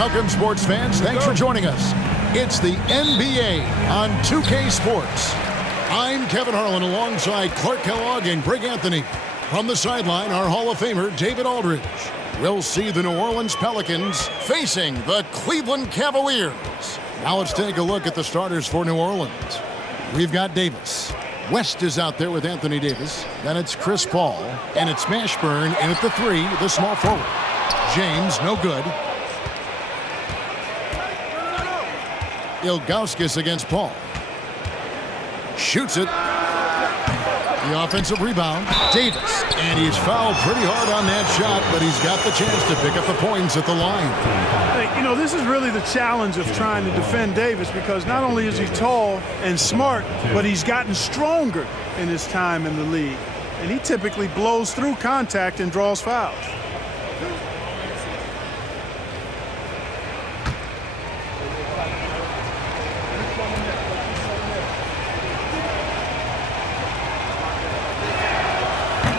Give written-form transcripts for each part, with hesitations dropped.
Welcome, sports fans. Thanks for joining us. It's the NBA on 2K Sports. I'm Kevin Harlan alongside Clark Kellogg and Greg Anthony. From the sideline, our Hall of Famer, David Aldridge. We'll see the New Orleans Pelicans facing the Cleveland Cavaliers. Now let's take a look at the starters for New Orleans. We've got Davis. West is out there with Anthony Davis. Then it's Chris Paul. And it's Mashburn in at the 3, the small forward. James, no good. Ilgauskas against Paul. Shoots it. The offensive rebound. Davis. And he's fouled pretty hard on that shot, but he's got the chance to pick up the points at the line. Hey, you know, this is really the challenge of trying to defend Davis, because not only is he tall and smart, but he's gotten stronger in his time in the league. And he typically blows through contact and draws fouls.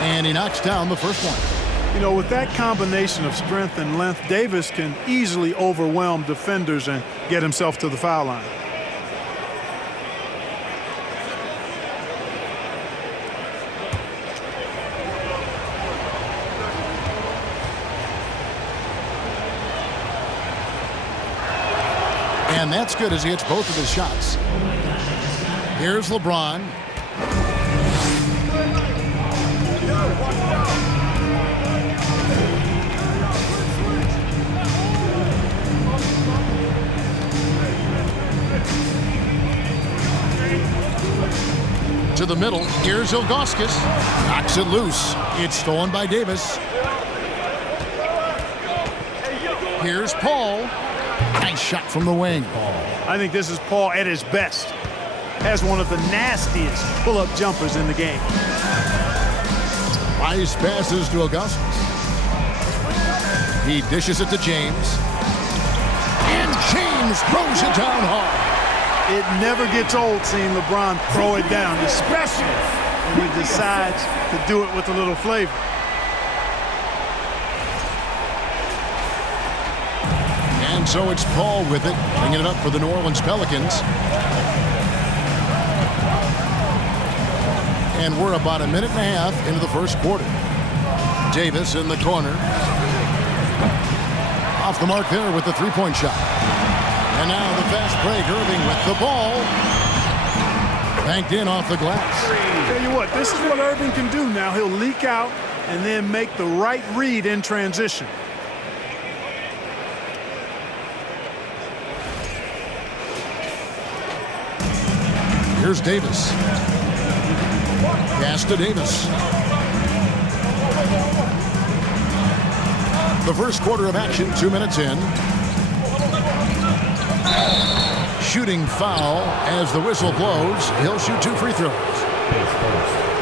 And he knocks down the first one. You know, with that combination of strength and length, Davis can easily overwhelm defenders and get himself to the foul line. And that's good as he hits both of his shots. Here's LeBron. To the middle. Here's Ilgauskas. Knocks it loose. It's stolen by Davis. Here's Paul. Nice shot from the wing. I think this is Paul at his best. Has one of the nastiest pull-up jumpers in the game. Nice passes to Ilgauskas. He dishes it to James. And James throws it down hard. It never gets old seeing LeBron throw it down, especially when he decides to do it with a little flavor. And so it's Paul with it, bringing it up for the New Orleans Pelicans. And we're about a minute and a half into the first quarter. Davis in the corner. Off the mark there with the three-point shot. And now the fast break, Irving with the ball. Banked in off the glass. Tell you what, this is what Irving can do now. He'll leak out and then make the right read in transition. Here's Davis. Pass to Davis. The first quarter of action, 2 minutes in. Shooting foul as the whistle blows. He'll shoot 2 free throws.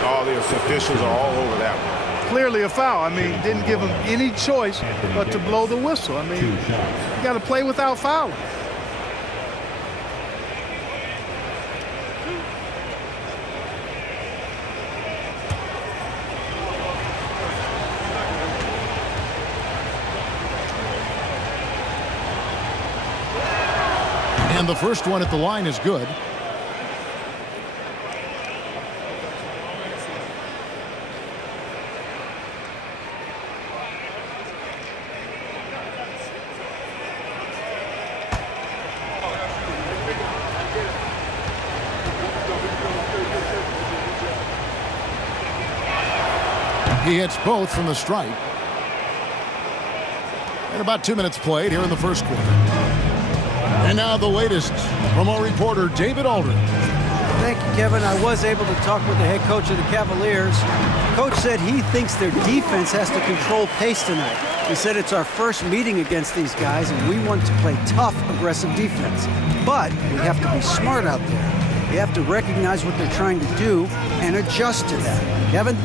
All the officials are all over that one. Clearly a foul. I mean, didn't give him any choice but to blow the whistle. I mean, you got to play without fouling. And the first one at the line is good. He hits both from the stripe. And about 2 minutes played here in the first quarter. And now the latest from our reporter, David Aldridge. Thank you, Kevin. I was able to talk with the head coach of the Cavaliers. Coach said he thinks their defense has to control pace tonight. He said it's our first meeting against these guys, and we want to play tough, aggressive defense. But we have to be smart out there. We have to recognize what they're trying to do and adjust to that. Kevin?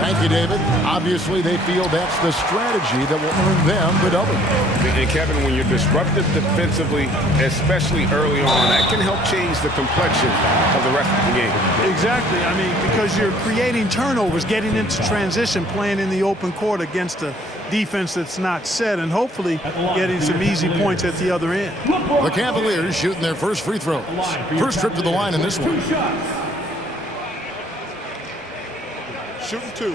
Thank you, David. Obviously, they feel that's the strategy that will earn them the W. And Kevin, when you're disruptive defensively, especially early on, that can help change the complexion of the rest of the game. Exactly. I mean, because you're creating turnovers, getting into transition, playing in the open court against a defense that's not set, and hopefully getting some easy points at the other end. The Cavaliers shooting their first free throws. First trip to the line in this one. Shooting 2.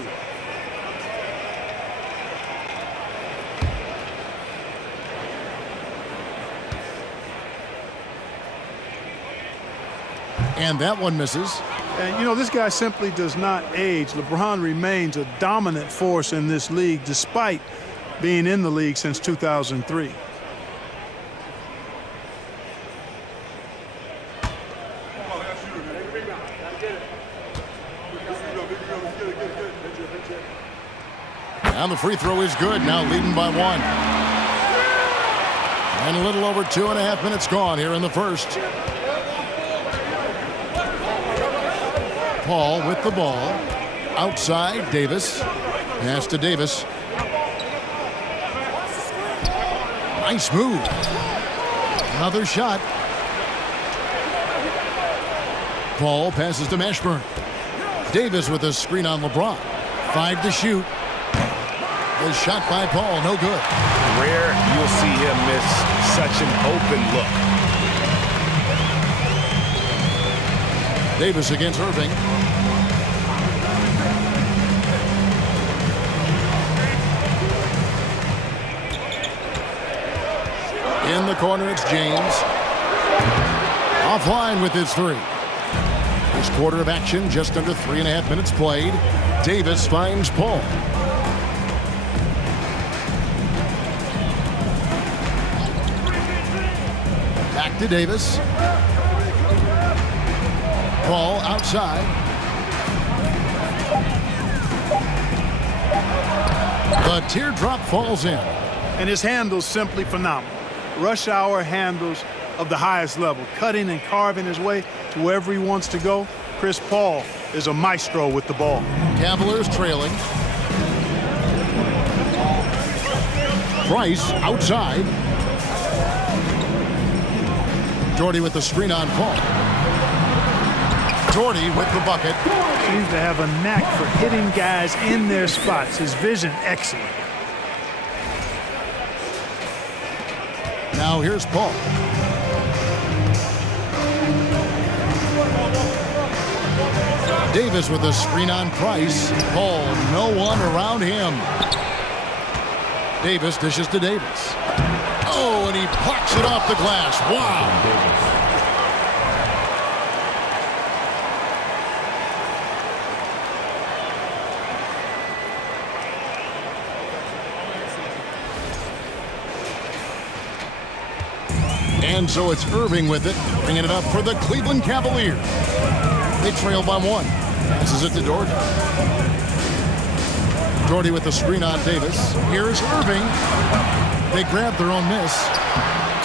And that one misses. And, you know, this guy simply does not age. LeBron remains a dominant force in this league despite being in the league since 2003. And the free throw is good, now leading by 1. And a little over 2.5 minutes gone here in the first. Paul with the ball. Outside, Davis. Pass to Davis. Nice move. Another shot. Paul passes to Mashburn. Davis with a screen on LeBron. 5 to shoot. The shot by Paul, no good. Rare you'll see him miss such an open look. Davis against Irving. In the corner, it's James. Offline with his 3. This quarter of action, just under 3.5 minutes played. Davis finds Paul. Back to Davis. Paul outside. The teardrop falls in. And his handle's simply phenomenal. Rush hour handles of the highest level, cutting and carving his way to wherever he wants to go. Chris Paul is a maestro with the ball. Cavaliers trailing. Price outside. Jordy with the screen on Paul. Jordy with the bucket. Seems to have a knack for hitting guys in their spots. His vision excellent. Now here's Paul. Davis with a screen on Price. Paul, no one around him. Davis dishes to Davis. Oh, and he plucks it off the glass. Wow. And so it's Irving with it, bringing it up for the Cleveland Cavaliers. They trail by 1. Passes it to Jordy. Jordy with the screen on Davis. Here's Irving. They grab their own miss.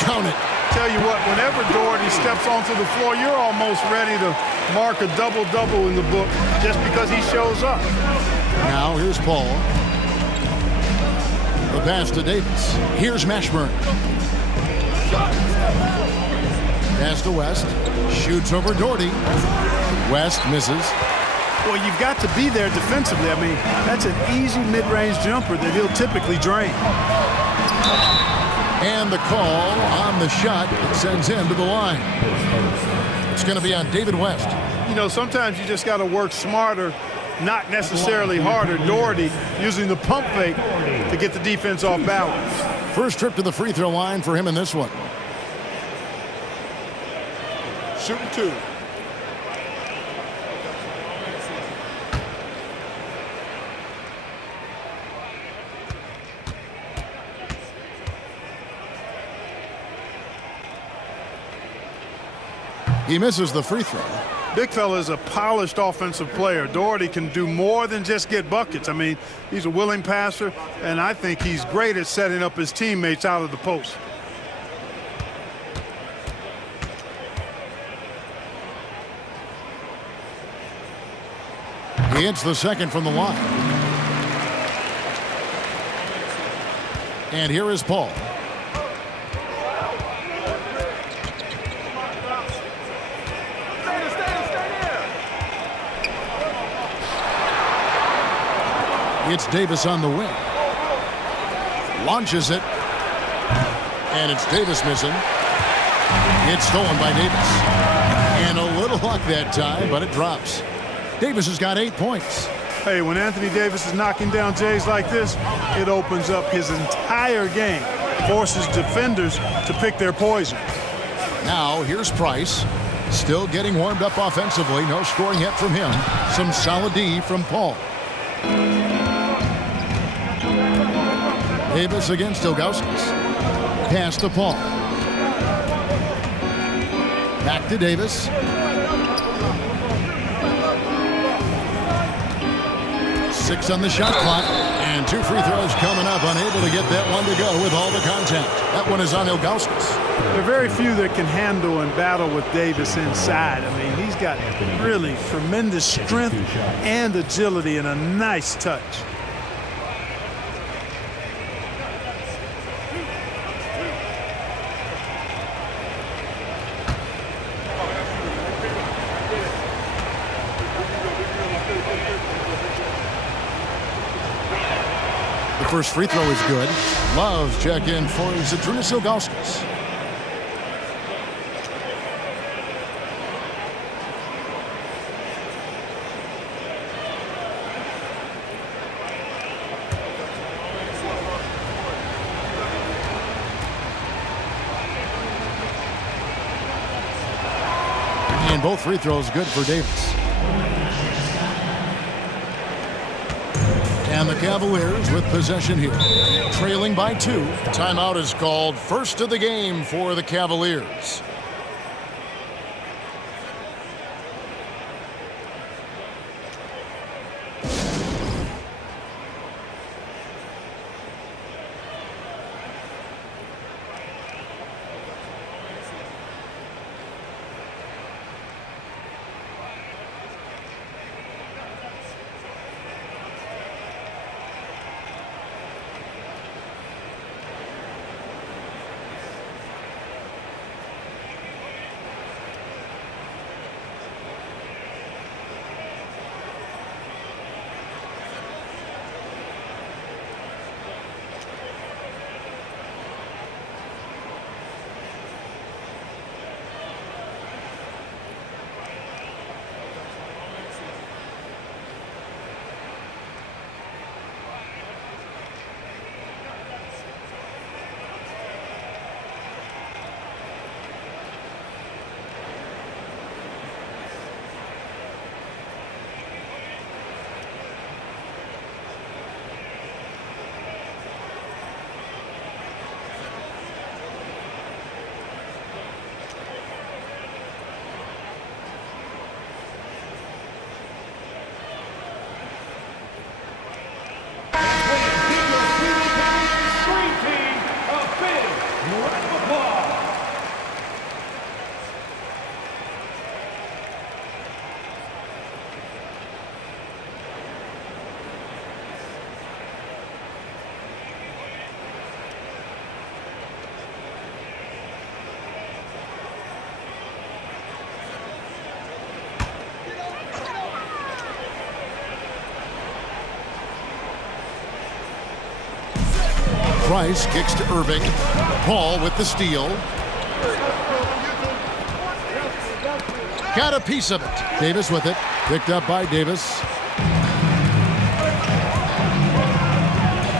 Count it. Tell you what, whenever Doherty steps onto the floor, you're almost ready to mark a double-double in the book just because he shows up. Now here's Paul. The pass to Davis. Here's Mashburn. Pass to West. Shoots over Doherty. West misses. Well, you've got to be there defensively. I mean, that's an easy mid-range jumper that he'll typically drain. And the call on the shot that sends him to the line. It's going to be on David West. You know, sometimes you just got to work smarter, not necessarily harder. Doherty using the pump fake to get the defense off balance. First trip to the free throw line for him in this one. Shooting 2. He misses the free throw. Big fella is a polished offensive player. Doherty can do more than just get buckets. I mean, he's a willing passer, and I think he's great at setting up his teammates out of the post. He hits the second from the line. And here is Paul. It's Davis on the wing. Launches it. And it's Davis missing. It's stolen by Davis. And a little luck that time, but it drops. Davis has got 8 points. Hey, when Anthony Davis is knocking down Jays like this, it opens up his entire game. Forces defenders to pick their poison. Now, here's Price. Still getting warmed up offensively. No scoring yet from him. Some solid D from Paul. Davis against Ilgauskas. Pass to Paul. Back to Davis. Six on the shot clock. And 2 free throws coming up. Unable to get that one to go with all the contact. That one is on Ilgauskas. There are very few that can handle and battle with Davis inside. I mean, he's got really tremendous strength and agility and a nice touch. The first free throw is good. Love's check in for Zydrunas Ilgauskas. And both free throws good for Davis. And the Cavaliers with possession here. Trailing by 2. Timeout is called. First of the game for the Cavaliers. Price kicks to Irving. Paul with the steal. Got a piece of it. Davis with it. Picked up by Davis.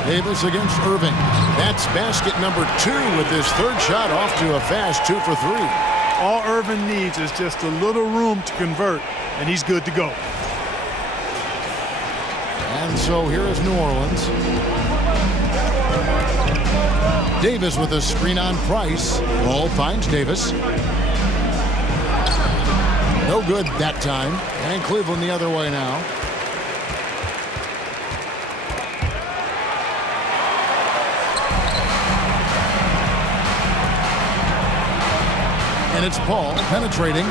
Davis against Irving. That's basket number 2 with his third shot off to a fast 2 for 3. All Irving needs is just a little room to convert, and he's good to go. And so here is New Orleans. Davis with a screen on Price. Ball finds Davis. No good that time. And Cleveland the other way now. And it's Paul penetrating.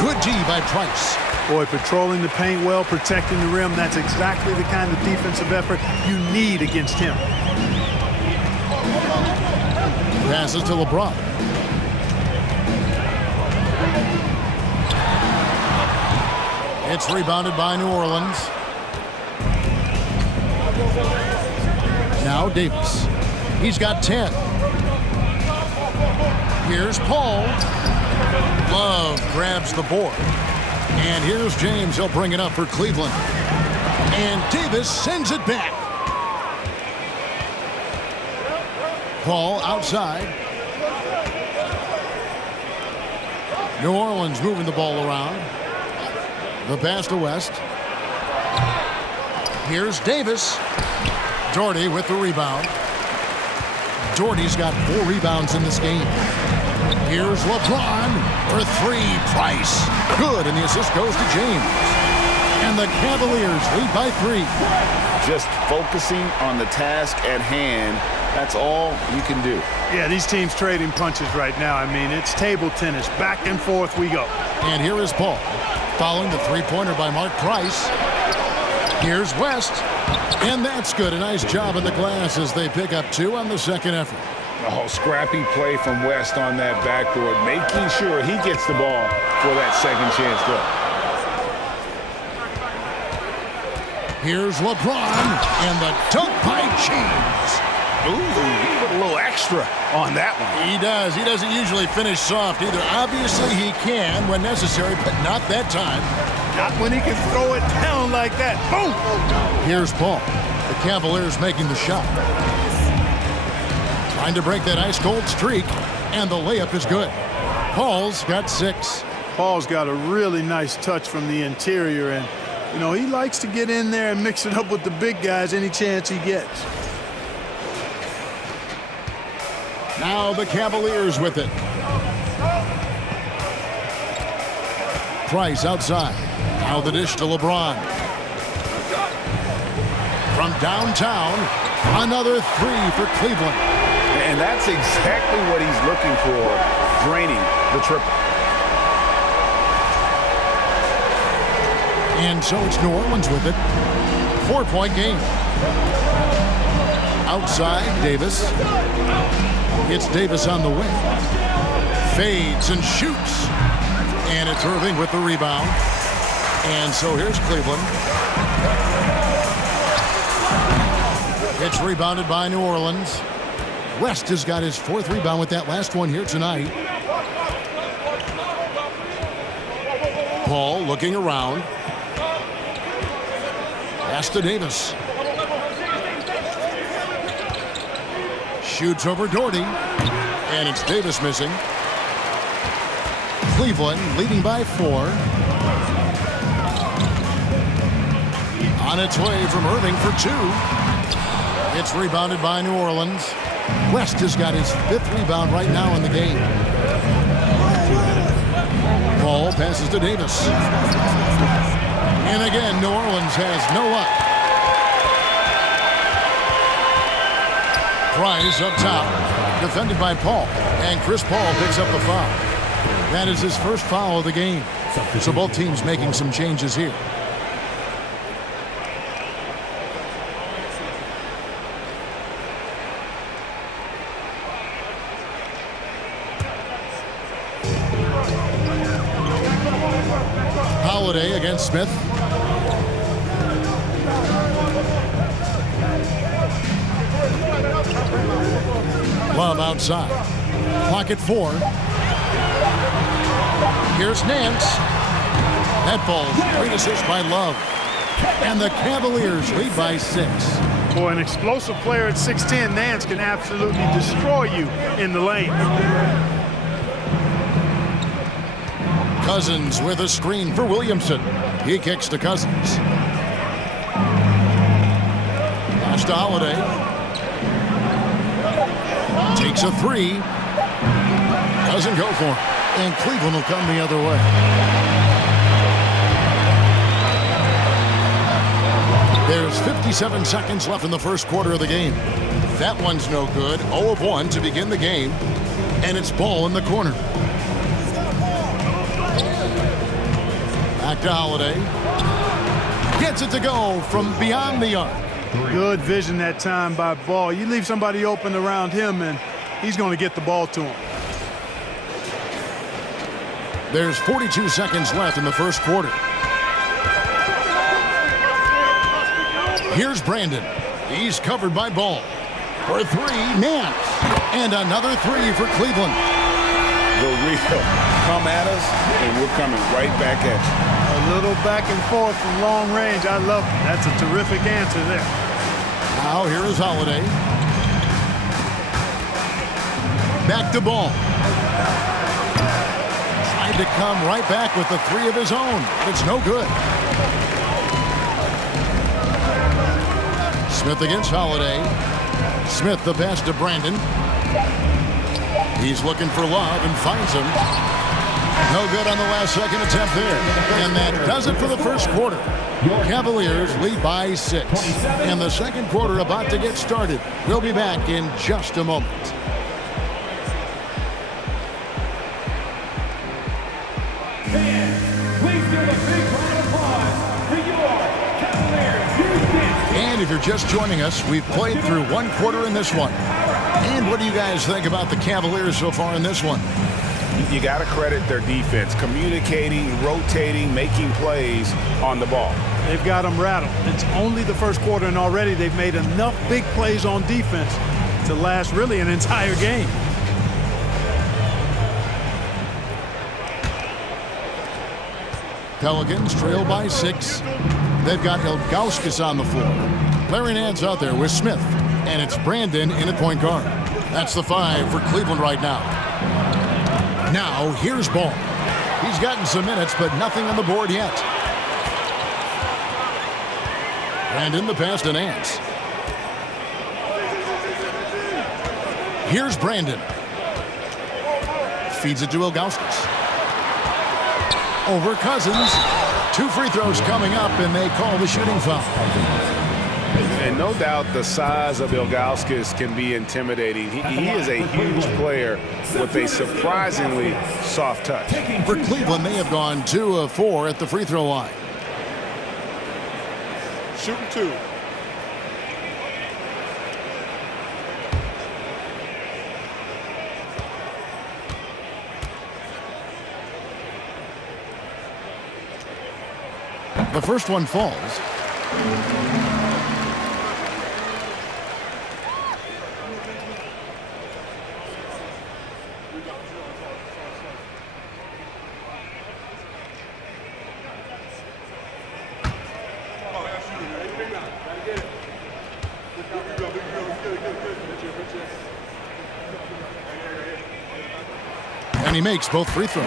Good D by Price. Boy, patrolling the paint well, protecting the rim. That's exactly the kind of defensive effort you need against him. Passes to LeBron. It's rebounded by New Orleans. Now Davis. He's got 10. Here's Paul. Love grabs the board. And here's James. He'll bring it up for Cleveland. And Davis sends it back. Paul outside. New Orleans moving the ball around. The pass to West. Here's Davis. Doherty with the rebound. Doherty's got 4 rebounds in this game. Here's LeBron for 3. Price. Good, and the assist goes to James. And the Cavaliers lead by 3. Just focusing on the task at hand. That's all you can do. Yeah, these teams trading punches right now. I mean, it's table tennis. Back and forth we go. And here is Paul. Following the three-pointer by Mark Price. Here's West. And that's good. A nice job in the glass as they pick up 2 on the second effort. Oh, scrappy play from West on that backboard, making sure he gets the ball for that second chance look. Here's LeBron. And the dunk by James. Ooh, he put a little extra on that one. He does. He doesn't usually finish soft either. Obviously, he can when necessary, but not that time. Not when he can throw it down like that. Boom! Here's Paul. The Cavaliers making the shot. Trying to break that ice-cold streak, and the layup is good. Paul's got 6. Paul's got a really nice touch from the interior, and, you know, he likes to get in there and mix it up with the big guys any chance he gets. Now the Cavaliers with it. Price outside. Now the dish to LeBron. From downtown, another 3 for Cleveland. And that's exactly what he's looking for, draining the triple. And so it's New Orleans with it. 4-point game. Outside, Davis. It's Davis on the wing. Fades and shoots. And it's Irving with the rebound. And so here's Cleveland. It's rebounded by New Orleans. West has got his 4th rebound with that last one here tonight. Paul looking around. Pass to Davis. Shoots over Doherty. And it's Davis missing. Cleveland leading by 4. On its way from Irving for 2. It's rebounded by New Orleans. West has got his 5th rebound right now in the game. Paul passes to Davis. And again, New Orleans has no luck. Price up top, defended by Paul. And Chris Paul picks up the foul. That is his first foul of the game. So both teams making some changes here. Holiday against Smith. Love outside. Clock at 4. Here's Nance. That falls. Great assist by Love. And the Cavaliers lead by 6. Boy, an explosive player at 6'10", Nance can absolutely destroy you in the lane. Cousins with a screen for Williamson. He kicks to Cousins. Pass to Holiday. Takes a 3. Doesn't go for him. And Cleveland will come the other way. There's 57 seconds left in the first quarter of the game. That one's no good. 0 of 1 to begin the game. And it's ball in the corner. Back to Holiday. Gets it to go from beyond the arc. Good vision that time by Ball. You leave somebody open around him, and he's going to get the ball to him. There's 42 seconds left in the first quarter. Here's Brandon. He's covered by Ball. For three, Nance. And another three for Cleveland. The real come at us, and we're coming right back at you. A little back and forth from long range. I love it. That's a terrific answer there. Now here is Holiday. Back to Ball. Tried to come right back with the three of his own. It's no good. Smith against Holiday. Smith the pass to Brandon. He's looking for Love and finds him. No good on the last second attempt there. And that does it for the first quarter. Cavaliers lead by 6. And the second quarter about to get started. We'll be back in just a moment. And if you're just joining us, we've played through one quarter in this one. And what do you guys think about the Cavaliers so far in this one? You got to credit their defense, communicating, rotating, making plays on the ball. They've got them rattled. It's only the first quarter, and already they've made enough big plays on defense to last really an entire game. Pelicans trail by 6. They've got Ilgauskas on the floor. Larry Nance out there with Smith. And it's Brandon in at point guard. That's the 5 for Cleveland right now. Now, here's Ball. He's gotten some minutes, but nothing on the board yet. Brandon the pass to Nance. Here's Brandon. Feeds it to Ilgauskas. Over Cousins. 2 free throws coming up, and they call the shooting foul. And no doubt the size of Ilgauskas can be intimidating. He is a huge player with a surprisingly soft touch. For Cleveland, they have gone 2 of 4 at the free throw line. Shooting 2. The first one falls. And he makes both free throws.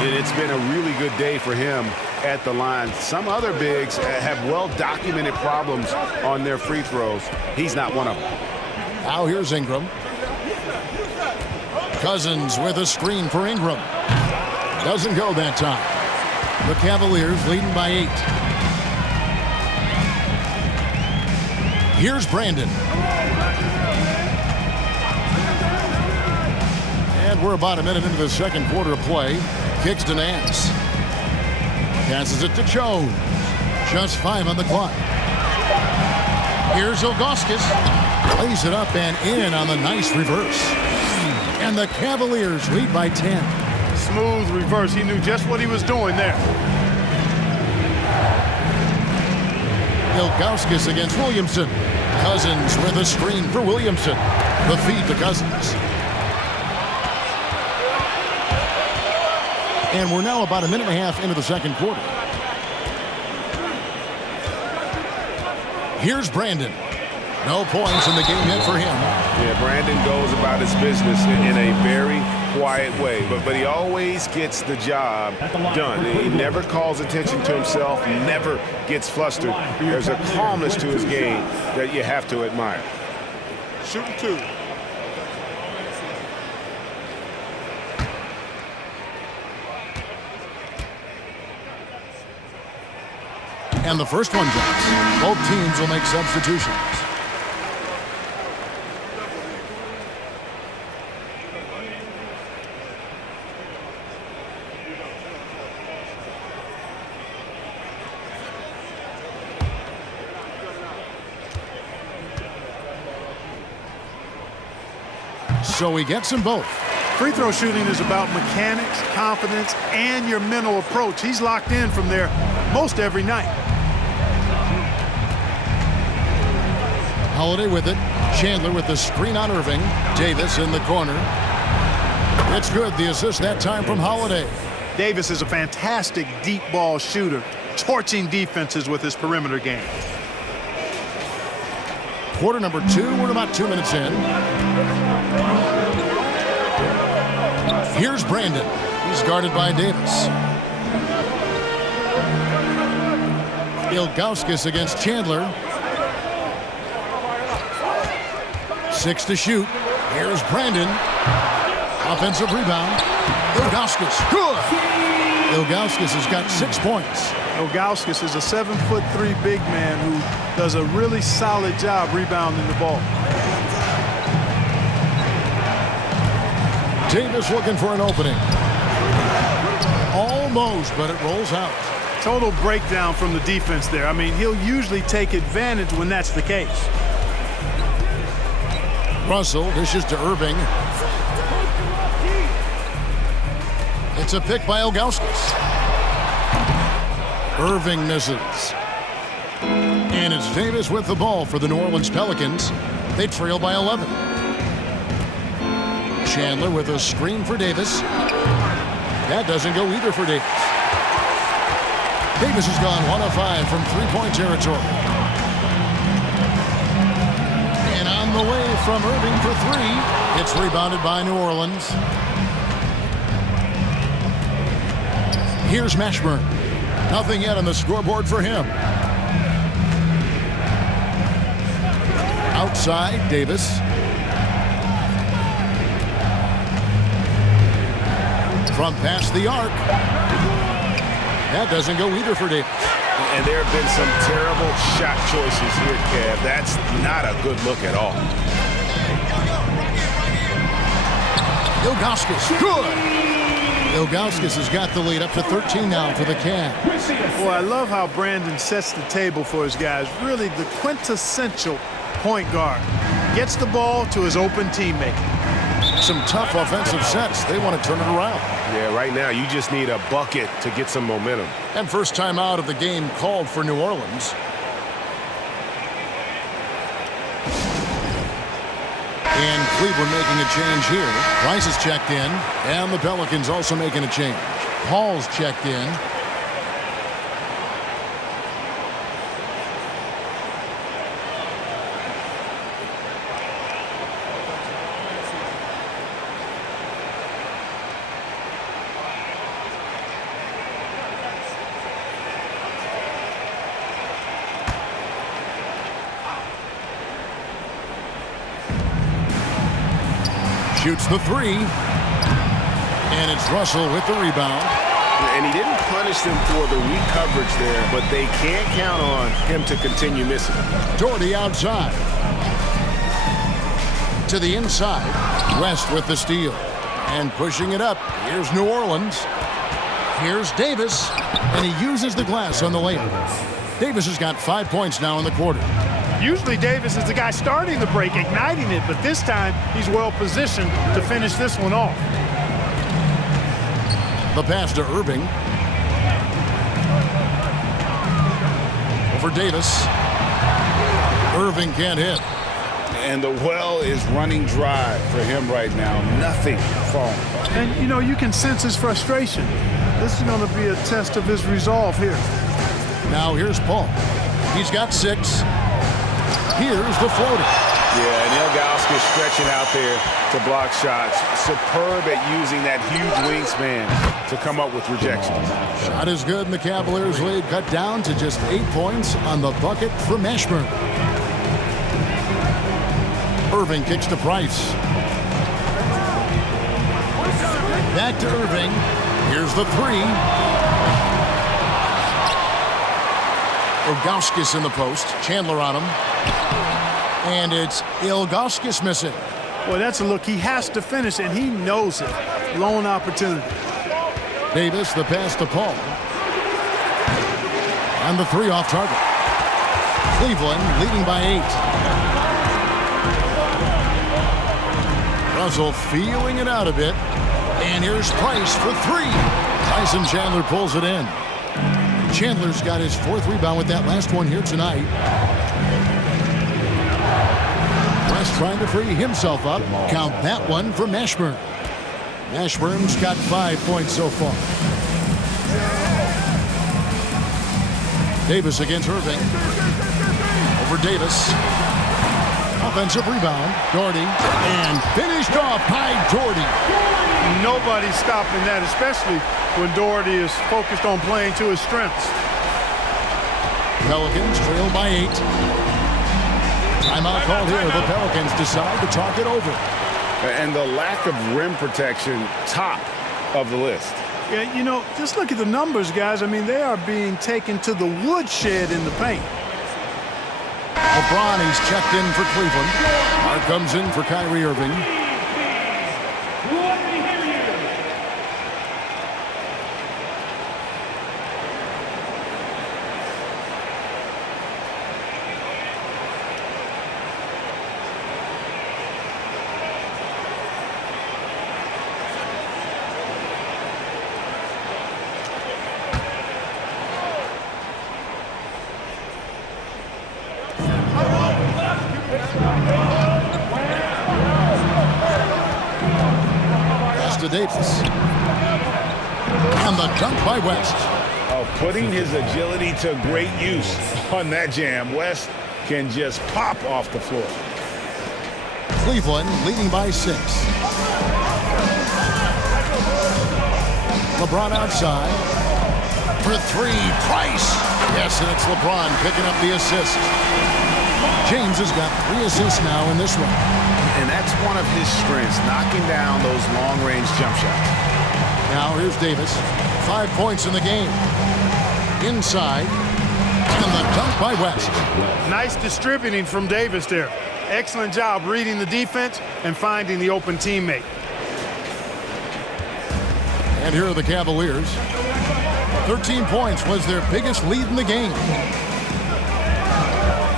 It's been a really good day for him at the line. Some other bigs have well-documented problems on their free throws. He's not one of them. Now here's Ingram. Cousins with a screen for Ingram. Doesn't go that time. The Cavaliers leading by 8. Here's Brandon. And we're about a minute into the second quarter of play. Kicks to Nance. Passes it to Jones. Just 5 on the clock. Here's Ilgauskas. Plays it up and in on the nice reverse. And the Cavaliers lead by 10. Smooth reverse. He knew just what he was doing there. Ilgauskas against Williamson. Cousins with a screen for Williamson. The feed to Cousins. And we're now about a minute and a half into the second quarter. Here's Brandon. No points in the game yet for him. Yeah, Brandon goes about his business in a very quiet way, but he always gets the job done. He never calls attention to himself, never gets flustered. There's a calmness to his game that you have to admire. Shooting 2. And the first one drops. Both teams will make substitutions. So he gets them both. Free throw shooting is about mechanics, confidence, and your mental approach. He's locked in from there most every night. Holiday with it. Chandler with the screen on Irving. Davis in the corner. It's good. The assist that time from Holiday. Davis is a fantastic deep ball shooter, torching defenses with his perimeter game. Quarter number 2. We're about 2 minutes in. Here's Brandon. He's guarded by Davis. Ilgauskas against Chandler. 6 to shoot. Here's Brandon. Offensive rebound. Ilgauskas. Good. Ilgauskas has got 6 points. Ilgauskas is a 7'3" big man who does a really solid job rebounding the ball. Davis looking for an opening. Almost, but it rolls out. Total breakdown from the defense there. I mean, he'll usually take advantage when that's the case. Russell dishes to Irving. It's a pick by Ilgauskas. Irving misses. And it's Davis with the ball for the New Orleans Pelicans. They trail by 11. Chandler with a screen for Davis. That doesn't go either for Davis. Davis has gone 1 of 5 from three-point territory. And on the way from Irving for 3. It's rebounded by New Orleans. Here's Mashburn. Nothing yet on the scoreboard for him. Outside, Davis. From past the arc. That doesn't go either for Davis. And there have been some terrible shot choices here, Kev. That's not a good look at all. Ilgauskas. Good. Ilgauskas has got the lead up to 13 now for the Cavs. Boy, I love how Brandon sets the table for his guys. Really the quintessential point guard. Gets the ball to his open teammate. Some tough offensive sets. They want to turn it around. Yeah, right now you just need a bucket to get some momentum. And first time out of the game called for New Orleans. And Cleveland making a change here. Rice is checked in. And the Pelicans also making a change. Paul's checked in. Shoots the 3. And it's Russell with the rebound. And he didn't punish them for the weak coverage there, but they can't count on him to continue missing. Doherty outside. To the inside. West with the steal. And pushing it up. Here's New Orleans. Here's Davis. And he uses the glass on the layup. Davis has got 5 points now in the quarter. Usually Davis is the guy starting the break, igniting it, but this time he's well positioned to finish this one off. The pass to Irving. Over Davis. Irving can't hit. And the well is running dry for him right now. Nothing falling. And, you know, you can sense his frustration. This is going to be a test of his resolve here. Now here's Paul. He's got 6. Here's the floater. Yeah, and Ilgauskas stretching out there to block shots. Superb at using that huge wingspan to come up with rejections. Shot is good, and the Cavaliers lead cut down to just 8 points on the bucket for Mashburn. Irving kicks to Price. Back to Irving. Here's the 3. Ilgauskas in the post. Chandler on him. And it's Ilgauskas missing. Boy, that's a look he has to finish, and he knows it. Lone opportunity. Davis, the pass to Paul. And the 3 off target. Cleveland leading by 8. Russell feeling it out a bit. And here's Price for three. Tyson Chandler pulls it in. Chandler's got his fourth rebound with that last one here tonight. West trying to free himself up. Count that one for Mashburn. Mashburn's got 5 points so far. Davis against Irving. Over Davis. Offensive rebound. Doherty. And finished off by Doherty. Nobody's stopping that, especially when Doherty is focused on playing to his strengths. Pelicans trail by 8. Timeout called here. The Pelicans decide to talk it over. And the lack of rim protection, top of the list. Yeah, you know, just look at the numbers, guys. I mean, they are being taken to the woodshed in the paint. LeBron, he's checked in for Cleveland. Mark comes in for Kyrie Irving. To Davis. And the dunk by West. Putting his agility to great use on that jam. West can just pop off the floor. Cleveland leading by 6. LeBron outside. For three, Price. Yes, and it's LeBron picking up the assist. James has got 3 assists now in this one. And that's one of his strengths, knocking down those long-range jump shots. Now here's Davis. 5 points in the game. Inside. And the dunk by West. Nice distributing from Davis there. Excellent job reading the defense and finding the open teammate. And here are the Cavaliers. 13 points was their biggest lead in the game.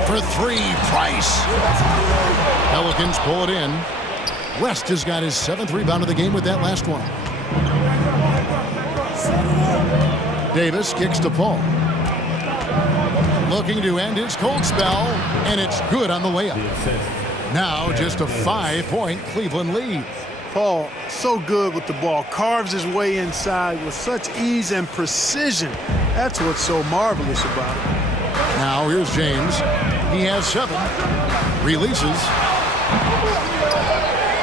For three, Price. Pelicans pull it in. West has got his 7th rebound of the game with that last one. Davis kicks to Paul. Looking to end his cold spell, and it's good on the layup. Now just a 5-point Cleveland lead. Paul, so good with the ball. Carves his way inside with such ease and precision. That's what's so marvelous about it. Now here's James. He has 7. Releases.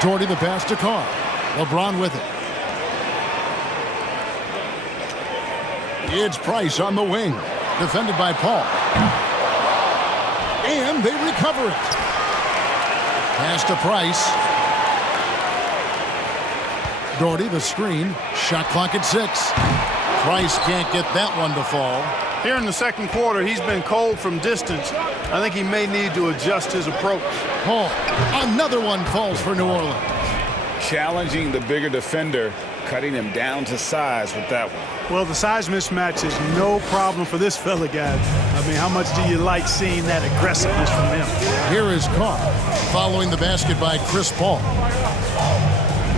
Doherty the pass to Carr. LeBron with it. It's Price on the wing. Defended by Paul. And they recover it. Pass to Price. Doherty the screen. Shot clock at 6. Price can't get that one to fall. Here in the second quarter, he's been cold from distance. I think he may need to adjust his approach. Paul, another one falls for New Orleans. Challenging the bigger defender, cutting him down to size with that one. Well, the size mismatch is no problem for this fella, guys. I mean, how much do you like seeing that aggressiveness from him? Here is Carr, following the basket by Chris Paul.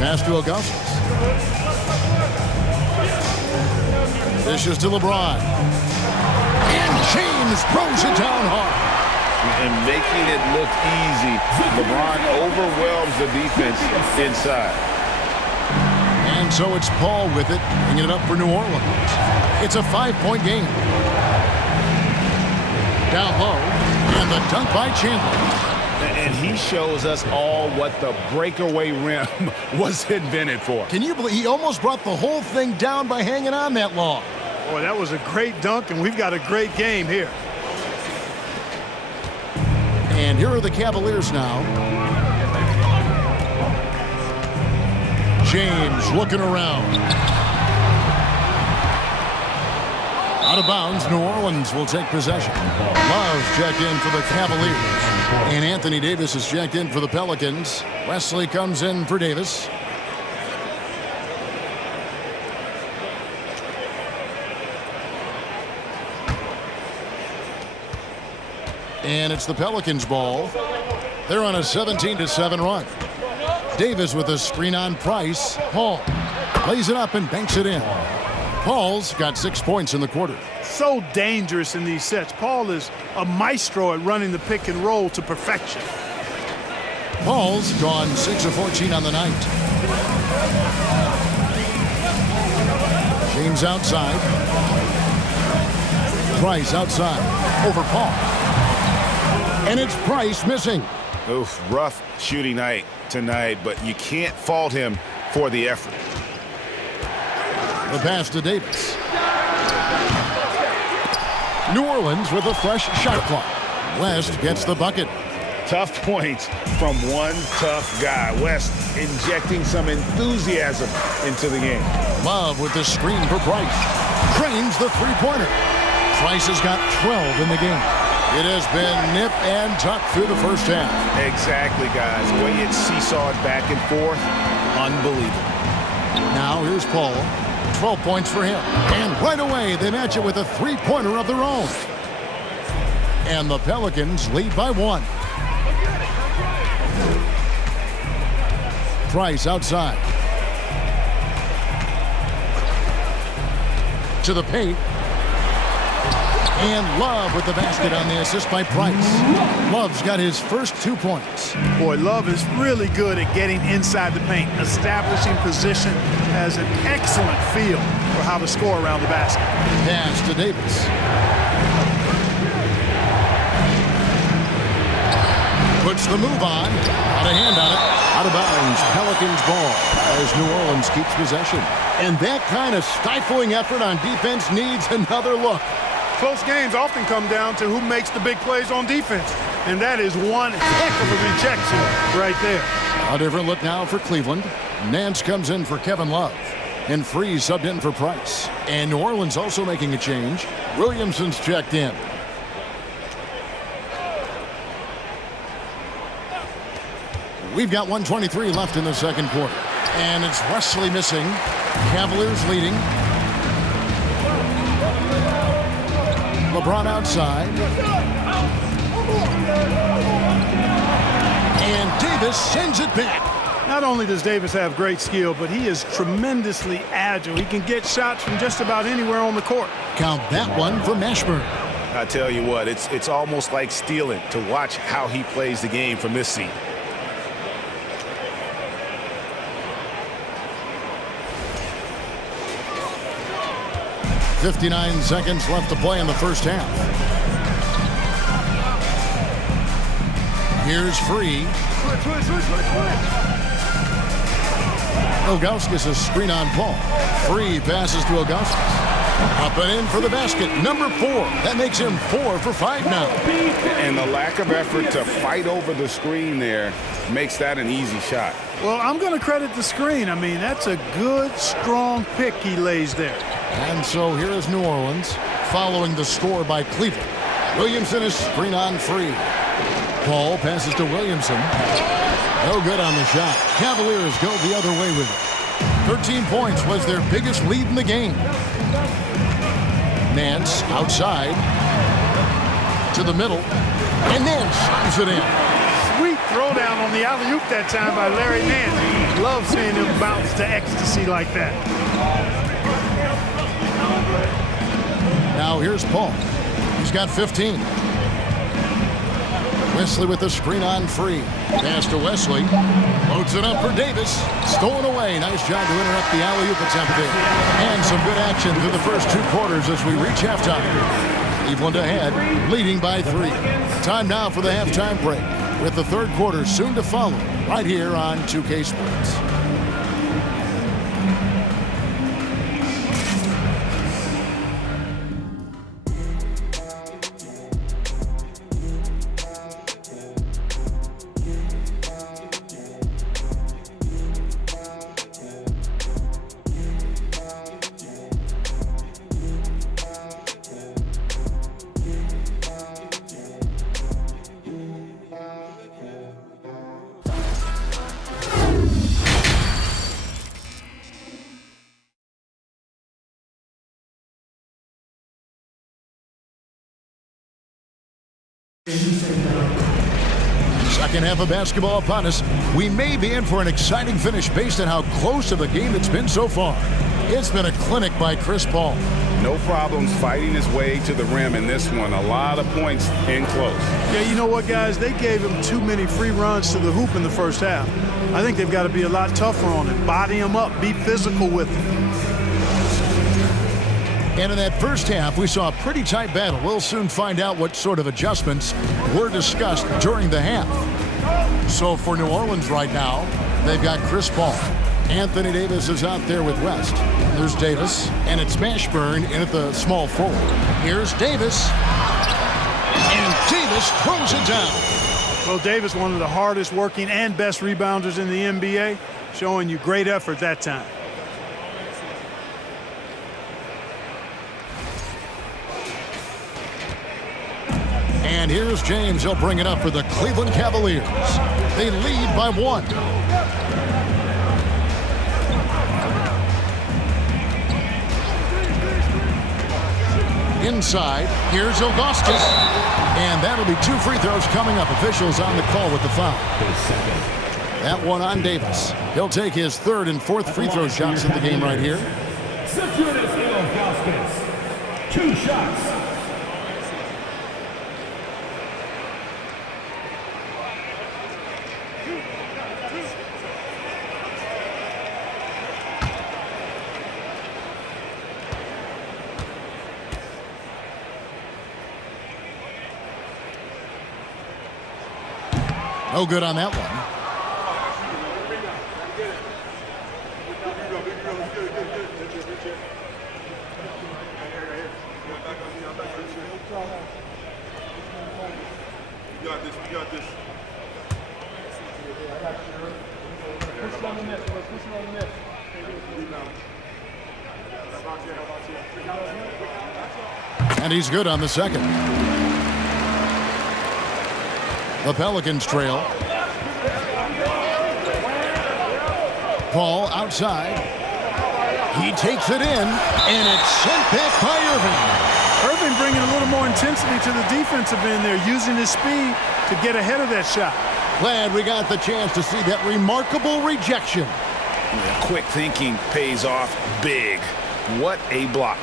Pass to Augustus. Dishes to LeBron. And James throws it down hard. And making it look easy, LeBron overwhelms the defense inside. And so it's Paul with it, bringing it up for New Orleans. It's a 5-point game. Down low, and the dunk by Chandler. And he shows us all what the breakaway rim was invented for. Can you believe he almost brought the whole thing down by hanging on that long? Boy, that was a great dunk, and we've got a great game here. And here are the Cavaliers now. James looking around. Out of bounds, New Orleans will take possession. Love checked in for the Cavaliers. And Anthony Davis is checked in for the Pelicans. Wesley comes in for Davis. And it's the Pelicans' ball. They're on a 17-7 run. Davis with a screen on Price. Paul lays it up and banks it in. Paul's got 6 points in the quarter. So dangerous in these sets. Paul is a maestro at running the pick and roll to perfection. Paul's gone 6 of 14 on the night. James outside. Price outside. Over Paul. And it's Price missing. Oof, rough shooting night tonight, but you can't fault him for the effort. The pass to Davis. New Orleans with a fresh shot clock. West gets the bucket. Tough points from one tough guy. West injecting some enthusiasm into the game. Love with the screen for Price. Drains the three-pointer. Price has got 12 in the game. It has been nip and tuck through the first half. Exactly, guys. The way it seesawed back and forth, unbelievable. Now here's Paul. 12 points for him. And right away, they match it with a three-pointer of their own. And the Pelicans lead by 1. Price outside. To the paint. And Love with the basket on the assist by Price. Love's got his first 2 points. Boy, Love is really good at getting inside the paint, establishing position, has an excellent feel for how to score around the basket. Pass to Davis. Puts the move on. Out of hand on it. Out of bounds. Pelicans ball as New Orleans keeps possession. And that kind of stifling effort on defense needs another look. Close games often come down to who makes the big plays on defense. And that is one heck of a rejection right there. A different look now for Cleveland. Nance comes in for Kevin Love. And Freeze subbed in for Price. And New Orleans also making a change. Williamson's checked in. We've got 1:23 left in the second quarter. And it's Wesley missing. Cavaliers leading. LeBron outside. And Davis sends it back. Not only does Davis have great skill, but he is tremendously agile. He can get shots from just about anywhere on the court. Count that one for Mashburn. I tell you what, it's almost like stealing to watch how he plays the game from this seat. .59 seconds left to play in the first half. Here's Free. Ilgauskas a screen on Paul. Free passes to Ilgauskas. Up and in for the basket. Number 4. That makes him 4 for 5 now. And the lack of effort to fight over the screen there makes that an easy shot. Well, I'm going to credit the screen. I mean, that's a good, strong pick he lays there. And so here is New Orleans following the score by Cleveland. Williamson is screen on Free. Paul passes to Williamson. No good on the shot. Cavaliers go the other way with it. 13 points was their biggest lead in the game. Nance outside to the middle. And Nance slams it in. Sweet throwdown on the alley-oop that time by Larry Nance. Love seeing him bounce to ecstasy like that. Now here's Paul. He's got 15. Wesley with the screen on Free. Pass to Wesley. Loads it up for Davis. Stolen away. Nice job to interrupt the alley-oop attempt there. And some good action through the first 2 quarters as we reach halftime. Cleveland ahead, leading by 3. Time now for the halftime break, with the third quarter soon to follow, right here on 2K Sports. Second half of basketball upon us. We may be in for an exciting finish based on how close of a game it's been so far. It's been a clinic by Chris Paul. No problems fighting his way to the rim in this one. A lot of points in close. Yeah, you know what, guys? They gave him too many free runs to the hoop in the first half. I think they've got to be a lot tougher on him. Body him up. Be physical with him. And in that first half, we saw a pretty tight battle. We'll soon find out what sort of adjustments were discussed during the half. So for New Orleans right now, they've got Chris Paul. Anthony Davis is out there with West. There's Davis, and it's Mashburn in at the small forward. Here's Davis, and Davis throws it down. Well, Davis, one of the hardest working and best rebounders in the NBA, showing you great effort that time. And here's James. He'll bring it up for the Cleveland Cavaliers. They lead by 1. Inside, here's Ilgauskas. And that'll be 2 free throws coming up. Officials on the call with the foul. That one on Davis. He'll take his 3rd and 4th free throw shots in the game right here. 2 shots. No good on that one. You got this. Push on the net. Push on the net. And he's good on the second. The Pelicans trail. Paul outside. He takes it in, and it's sent back by Irving. Irving bringing a little more intensity to the defensive end there, using his speed to get ahead of that shot. Glad we got the chance to see that remarkable rejection. Yeah, quick thinking pays off big. What a block.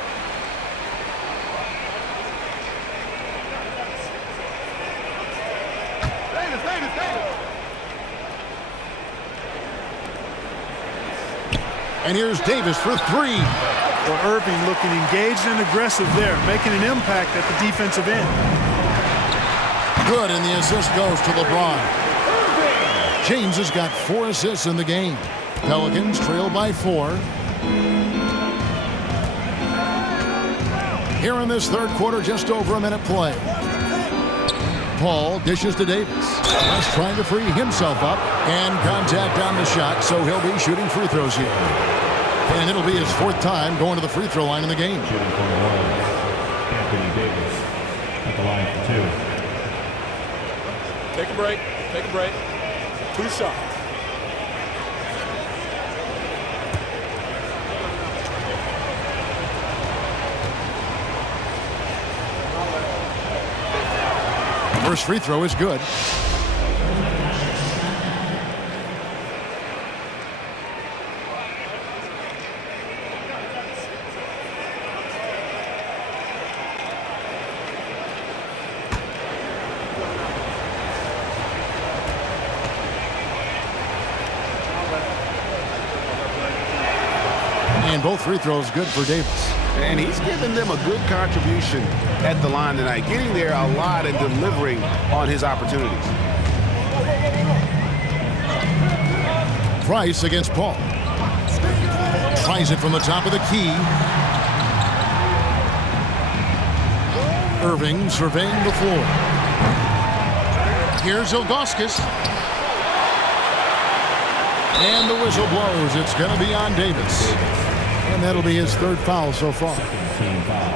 And here's Davis for 3. Well, Irving looking engaged and aggressive there, making an impact at the defensive end. Good, and the assist goes to LeBron. James has got 4 assists in the game. Pelicans trail by 4. Here in this 3rd quarter, just over a minute play. Paul dishes to Davis. West trying to free himself up, and contact on the shot, so he'll be shooting free throws here. And it'll be his 4th time going to the free throw line in the game. Shooting for New Orleans, Anthony Davis at the line for 2. Take a break. 2 shots. First free throw is good. And both free throws good for Davis. And he's given them a good contribution at the line tonight, getting there a lot and delivering on his opportunities. Price against Paul. Tries it from the top of the key. Irving surveying the floor. Here's Ilgauskas. And the whistle blows. It's going to be on Davis. And that'll be his 3rd foul so far. Team foul.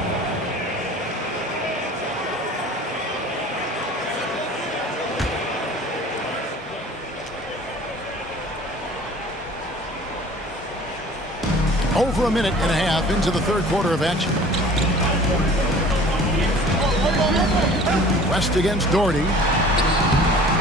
Over a minute and a half into the 3rd quarter of action. West against Doherty.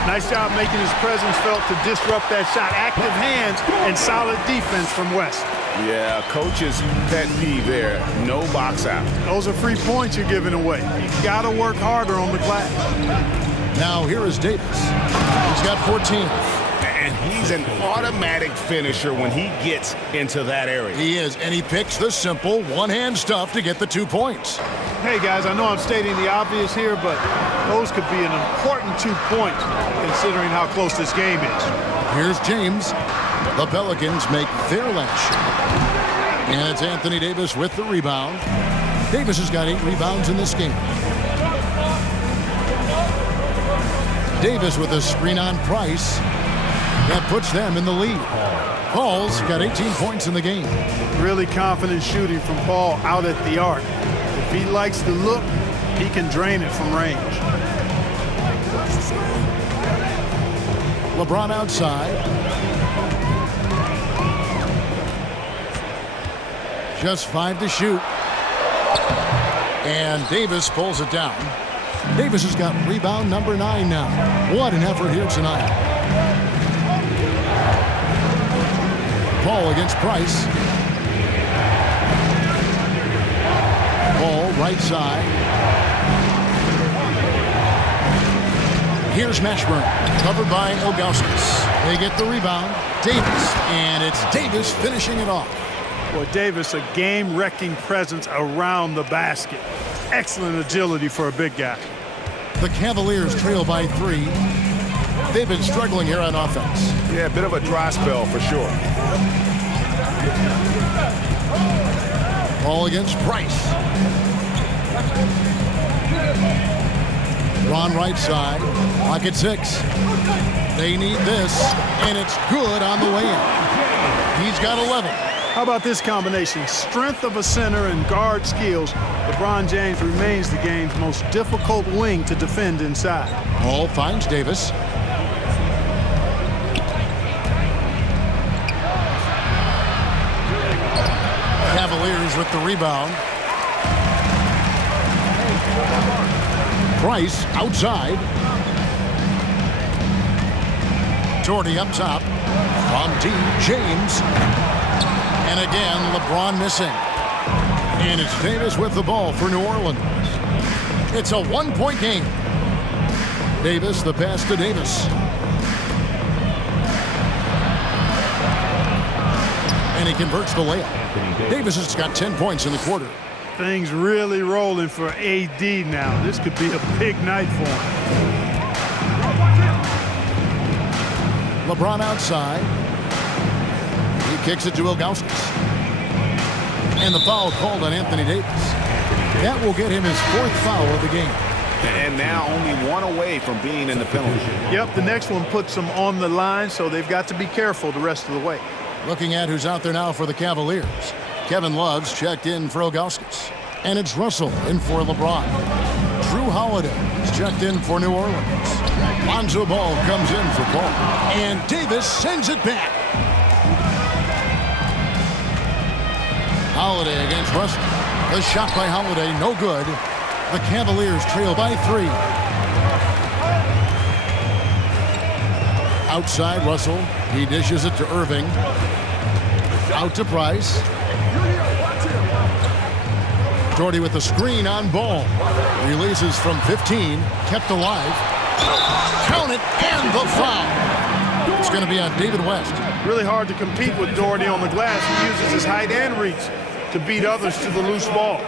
Nice job making his presence felt to disrupt that shot. Active hands and solid defense from West. Yeah, coach's pet peeve there. No box out. Those are free points you're giving away. You got to work harder on the glass. Now here is Davis. He's got 14. And he's an automatic finisher when he gets into that area. He is, and he picks the simple one-hand stuff to get the 2 points. Hey, guys, I know I'm stating the obvious here, but those could be an important 2 points considering how close this game is. Here's James. The Pelicans make their last shot. And it's Anthony Davis with the rebound. Davis has got 8 rebounds in this game. Davis with a screen on Price. That puts them in the lead. Paul's got 18 points in the game. Really confident shooting from Paul out at the arc. If he likes the look, he can drain it from range. LeBron outside. Just 5 to shoot. And Davis pulls it down. Davis has got rebound number 9 now. What an effort here tonight. Paul against Price. Paul right side. Here's Mashburn, covered by Ilgauskas. They get the rebound. Davis, and it's Davis finishing it off. Boy, Davis, a game-wrecking presence around the basket. Excellent agility for a big guy. The Cavaliers trail by 3. They've been struggling here on offense. Yeah, a bit of a dry spell for sure. Ball against Price. Ron right side. Pocket 6. They need this, and it's good on the way in. He's got 11. How about this combination? Strength of a center and guard skills. LeBron James remains the game's most difficult wing to defend inside. Paul finds Davis. Cavaliers with the rebound. Price outside. Jordy up top. From D. James. And again, LeBron missing. And it's Davis with the ball for New Orleans. It's a 1-point game. Davis, the pass to Davis. And he converts the layup. Davis has got 10 points in the quarter. Things really rolling for AD now. This could be a big night for him. LeBron outside. He kicks it to Ilgauskas. And the foul called on Anthony Davis. That will get him his 4th foul of the game. And now only 1 away from being in the penalty. Yep, the next one puts them on the line, so they've got to be careful the rest of the way. Looking at who's out there now for the Cavaliers. Kevin Love's checked in for Ilgauskas. And it's Russell in for LeBron. Drew Holiday is checked in for New Orleans. Lonzo Ball comes in for Paul. And Davis sends it back. Holiday against Russell. The shot by Holiday, no good. The Cavaliers trail by 3. Outside Russell. He dishes it to Irving. Out to Price. Jordy with the screen on Ball. Releases from 15. Kept alive. Count it, and the foul. It's going to be on David West. Really hard to compete with Doherty on the glass. He uses his height and reach to beat others to the loose ball.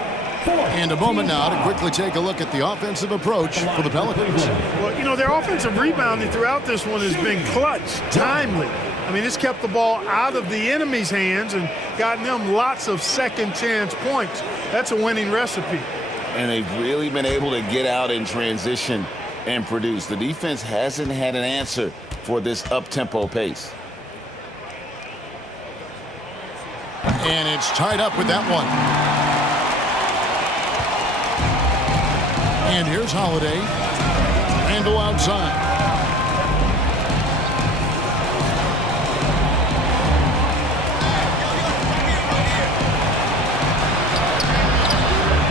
And a moment now to quickly take a look at the offensive approach for the Pelicans. Well, you know, their offensive rebounding throughout this one has been clutch, timely. I mean, it's kept the ball out of the enemy's hands and gotten them lots of second chance points. That's a winning recipe. And they've really been able to get out in transition and produce. The defense hasn't had an answer for this up-tempo pace. And it's tied up with that one. And here's Holiday. Randall outside.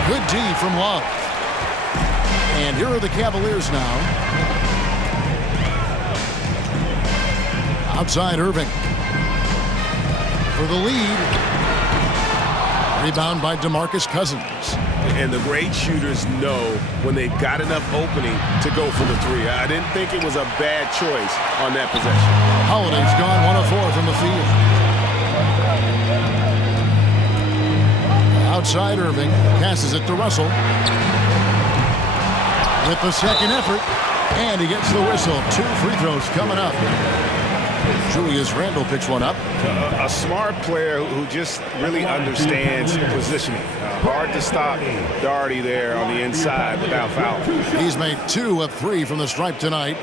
Good D from Love. And here are the Cavaliers now. Outside Irving. For the lead. Rebound by DeMarcus Cousins. And the great shooters know when they've got enough opening to go for the three. I didn't think it was a bad choice on that possession. Holiday's gone 1 of 4 from the field. Outside Irving. Passes it to Russell. With the second effort. And he gets the whistle. 2 free throws coming up. Julius Randle picks one up. A smart player who just really understands positioning. Hard to stop Doherty there on the inside without foul. He's made 2 of 3 from the stripe tonight.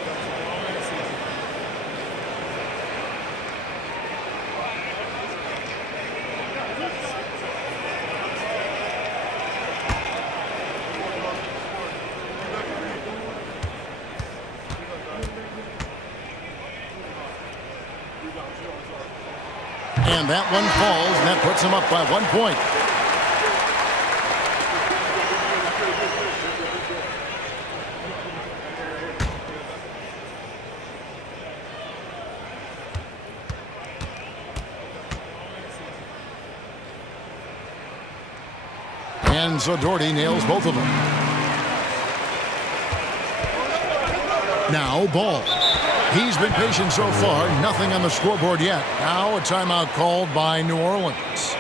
And that one falls, and that puts him up by 1 point. And so Doherty nails both of them. Now Ball. He's been patient so far. Nothing on the scoreboard yet. Now a timeout called by New Orleans.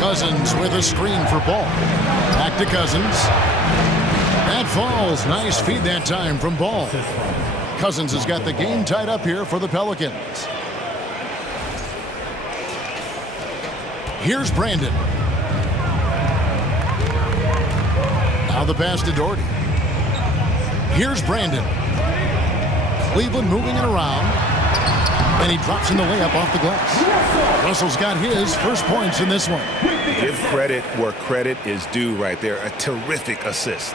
Cousins with a screen for Ball. Back to Cousins. That falls. Nice feed that time from Ball. Cousins has got the game tied up here for the Pelicans. Here's Brandon. Now the pass to Doherty. Here's Brandon. Cleveland moving it around. And he drops in the layup off the glass. Russell's got his first points in this one. Give credit where credit is due right there. A terrific assist.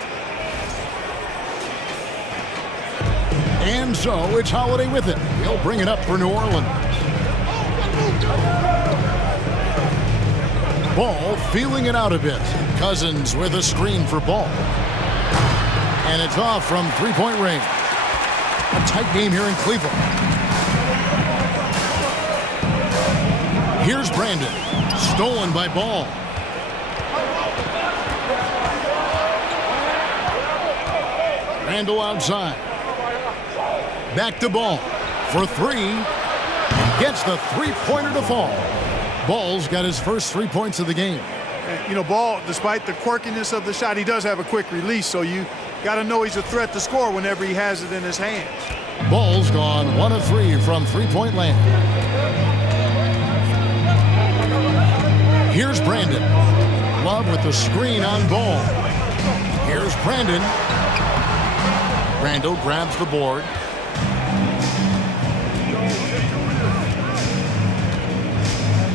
And so it's Holiday with it. He'll bring it up for New Orleans. Ball feeling it out a bit. Cousins with a screen for Ball. And it's off from three-point range. A tight game here in Cleveland. Here's Brandon. Stolen by Ball. Randle outside. Back to Ball for three. And gets the three-pointer to fall. Ball's got his first 3 points of the game. You know, Ball, despite the quirkiness of the shot, he does have a quick release, so you got to know he's a threat to score whenever he has it in his hands. Ball's gone 1 of 3 from three-point land. Here's Brandon. Love with the screen on Ball. Here's Brandon. Randle grabs the board.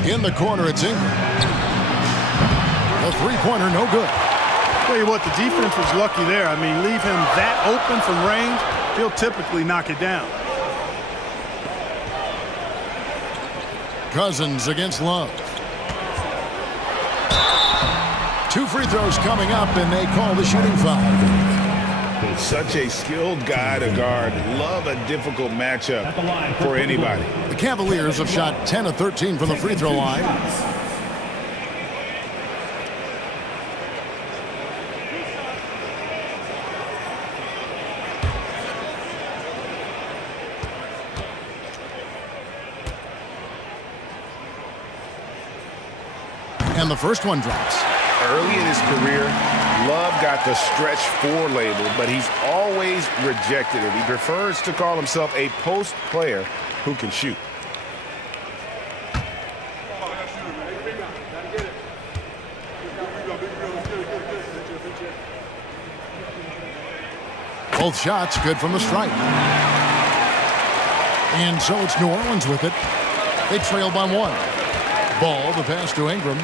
In the corner, it's Ingram. The three-pointer, no good. Tell you what, the defense was lucky there. I mean, leave him that open from range, he'll typically knock it down. Cousins against Love. 2 free throws coming up, and they call the shooting foul. Such a skilled guy to guard. Love a difficult matchup for anybody. The Cavaliers have shot 10 of 13 from the free throw line. And the first one drops. Early in his career, Love got the stretch 4 label, but he's always rejected it. He prefers to call himself a post player who can shoot. Both shots good from the stripe. And so it's New Orleans with it. They trail by 1. Ball, the pass to Ingram.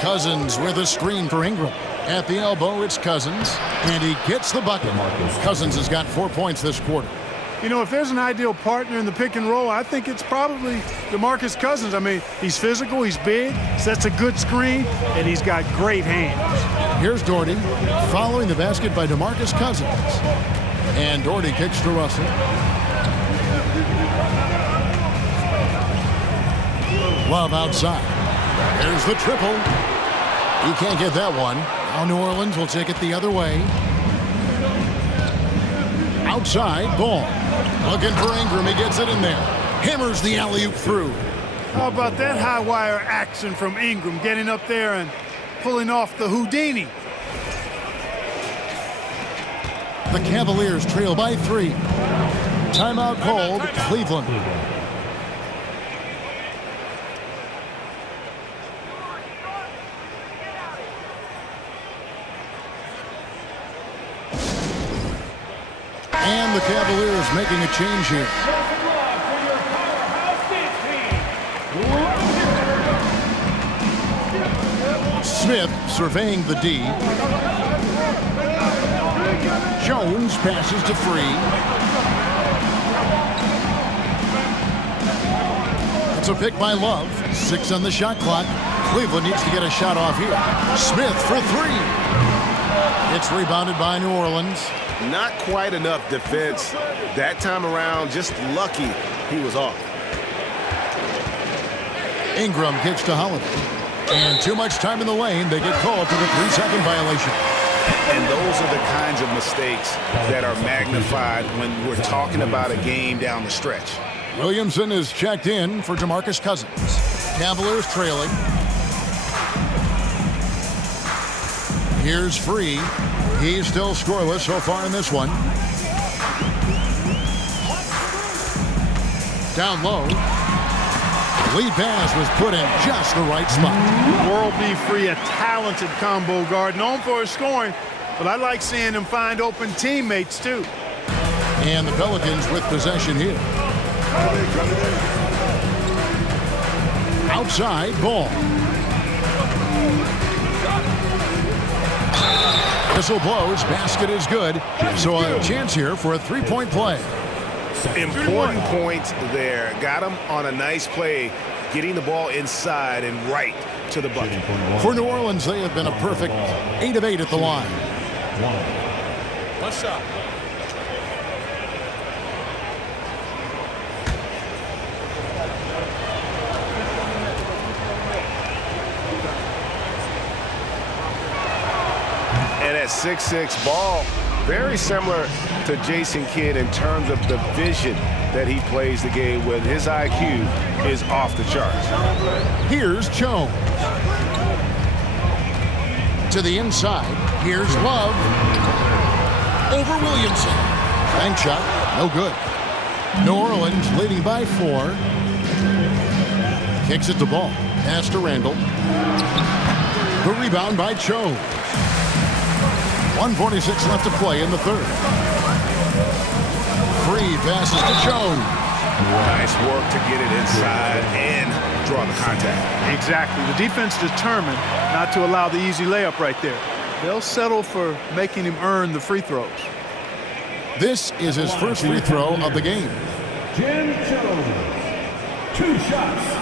Cousins with a screen for Ingram. At the elbow, it's Cousins, and he gets the bucket. Cousins has got 4 points this quarter. You know, if there's an ideal partner in the pick and roll, I think it's probably DeMarcus Cousins. I mean, he's physical, he's big, sets a good screen, and he's got great hands. Here's Doherty following the basket by DeMarcus Cousins. And Doherty kicks to Russell. Love outside. There's the triple. He can't get that one. Now New Orleans will take it the other way. Outside, Ball. Looking for Ingram. He gets it in there. Hammers the alley-oop through. How about that high wire action from Ingram, getting up there and pulling off the Houdini? The Cavaliers trail by 3. Timeout called, Cleveland. And the Cavaliers making a change here. Smith surveying the D. Jones passes to Free. It's a pick by Love. 6 on the shot clock. Cleveland needs to get a shot off here. Smith for 3. It's rebounded by New Orleans. Not quite enough defense that time around. Just lucky he was off. Ingram kicks to Holiday. And too much time in the lane. They get called for the 3-second violation. And those are the kinds of mistakes that are magnified when we're talking about a game down the stretch. Williamson is checked in for DeMarcus Cousins. Cavaliers trailing. Here's Free. He's still scoreless so far in this one. Down low. Lead pass was put in just the right spot. World B. Free, a talented combo guard, known for his scoring, but I like seeing him find open teammates too. And the Pelicans with possession here. Outside, Ball. Whistle blows, basket is good. So a chance here for a 3-point play. Important point there. Got him on a nice play, getting the ball inside and right to the bucket. For New Orleans, they have been a perfect 8 of 8 at the line. One shot. And at 6'6", Ball, very similar to Jason Kidd in terms of the vision that he plays the game with. His IQ is off the charts. Here's Jones. To the inside. Here's Love. Over Williamson. Bank shot. No good. New Orleans leading by 4. Kicks it to Ball. Pass to Randall. The rebound by Jones. 1:46 left to play in the third. Free passes to Jones. Nice work to get it inside and draw the contact. Exactly. The defense determined not to allow the easy layup right there. They'll settle for making him earn the free throws. This is his first free throw of the game. Jim Jones, 2 shots.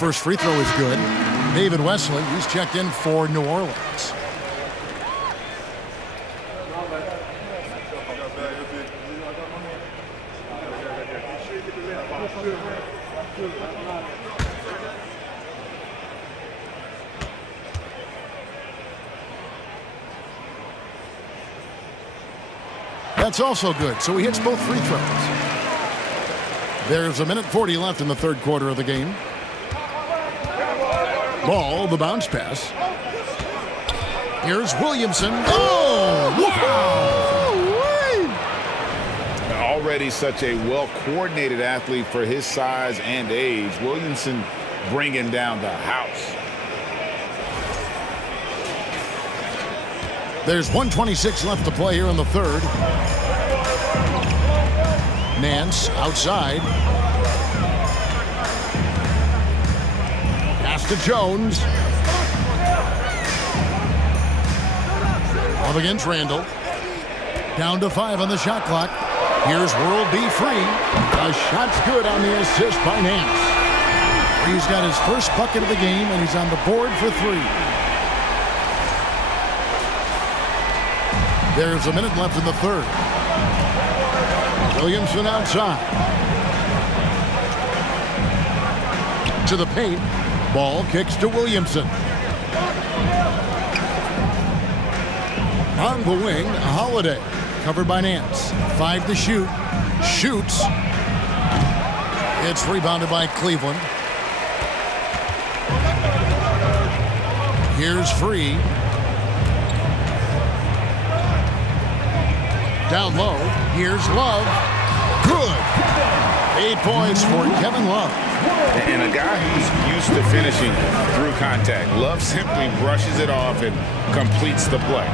first free throw is good. David Wesley, he's checked in for New Orleans. That's also good, so he hits both free throws. There's 1:40 left in the third quarter of the game. Ball, the bounce pass. Here's Williamson. Oh, wow! Already such a well-coordinated athlete for his size and age. Williamson bringing down the house. There's 1:26 left to play here in the third. Nance outside. Pass to Jones. Up against Randall. Down to 5 on the shot clock. Here's World B free. A shot's good on the assist by Nance. He's got his first bucket of the game, and he's on the board for 3. There's a minute left in the third. Williamson outside. To the paint. Ball kicks to Williamson. On the wing, Holiday. Covered by Nance. 5 to shoot. Shoots. It's rebounded by Cleveland. Here's Free. Down low. Here's Love. Good. 8 points for Kevin Love. And a guy who's used to finishing through contact. Love simply brushes it off and completes the play.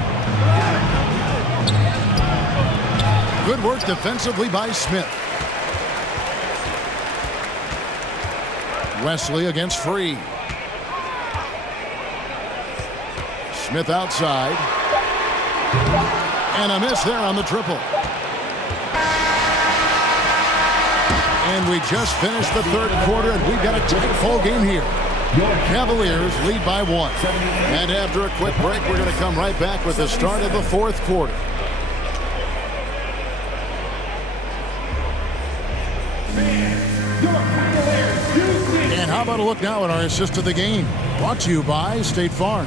Good work defensively by Smith. Wesley against Free. Smith outside. And a miss there on the triple. And we just finished the third quarter, and we've got a tight ball game here. Cavaliers lead by 1. And after a quick break, we're going to come right back with the start of the fourth quarter. And how about a look now at our assist of the game? Brought to you by State Farm.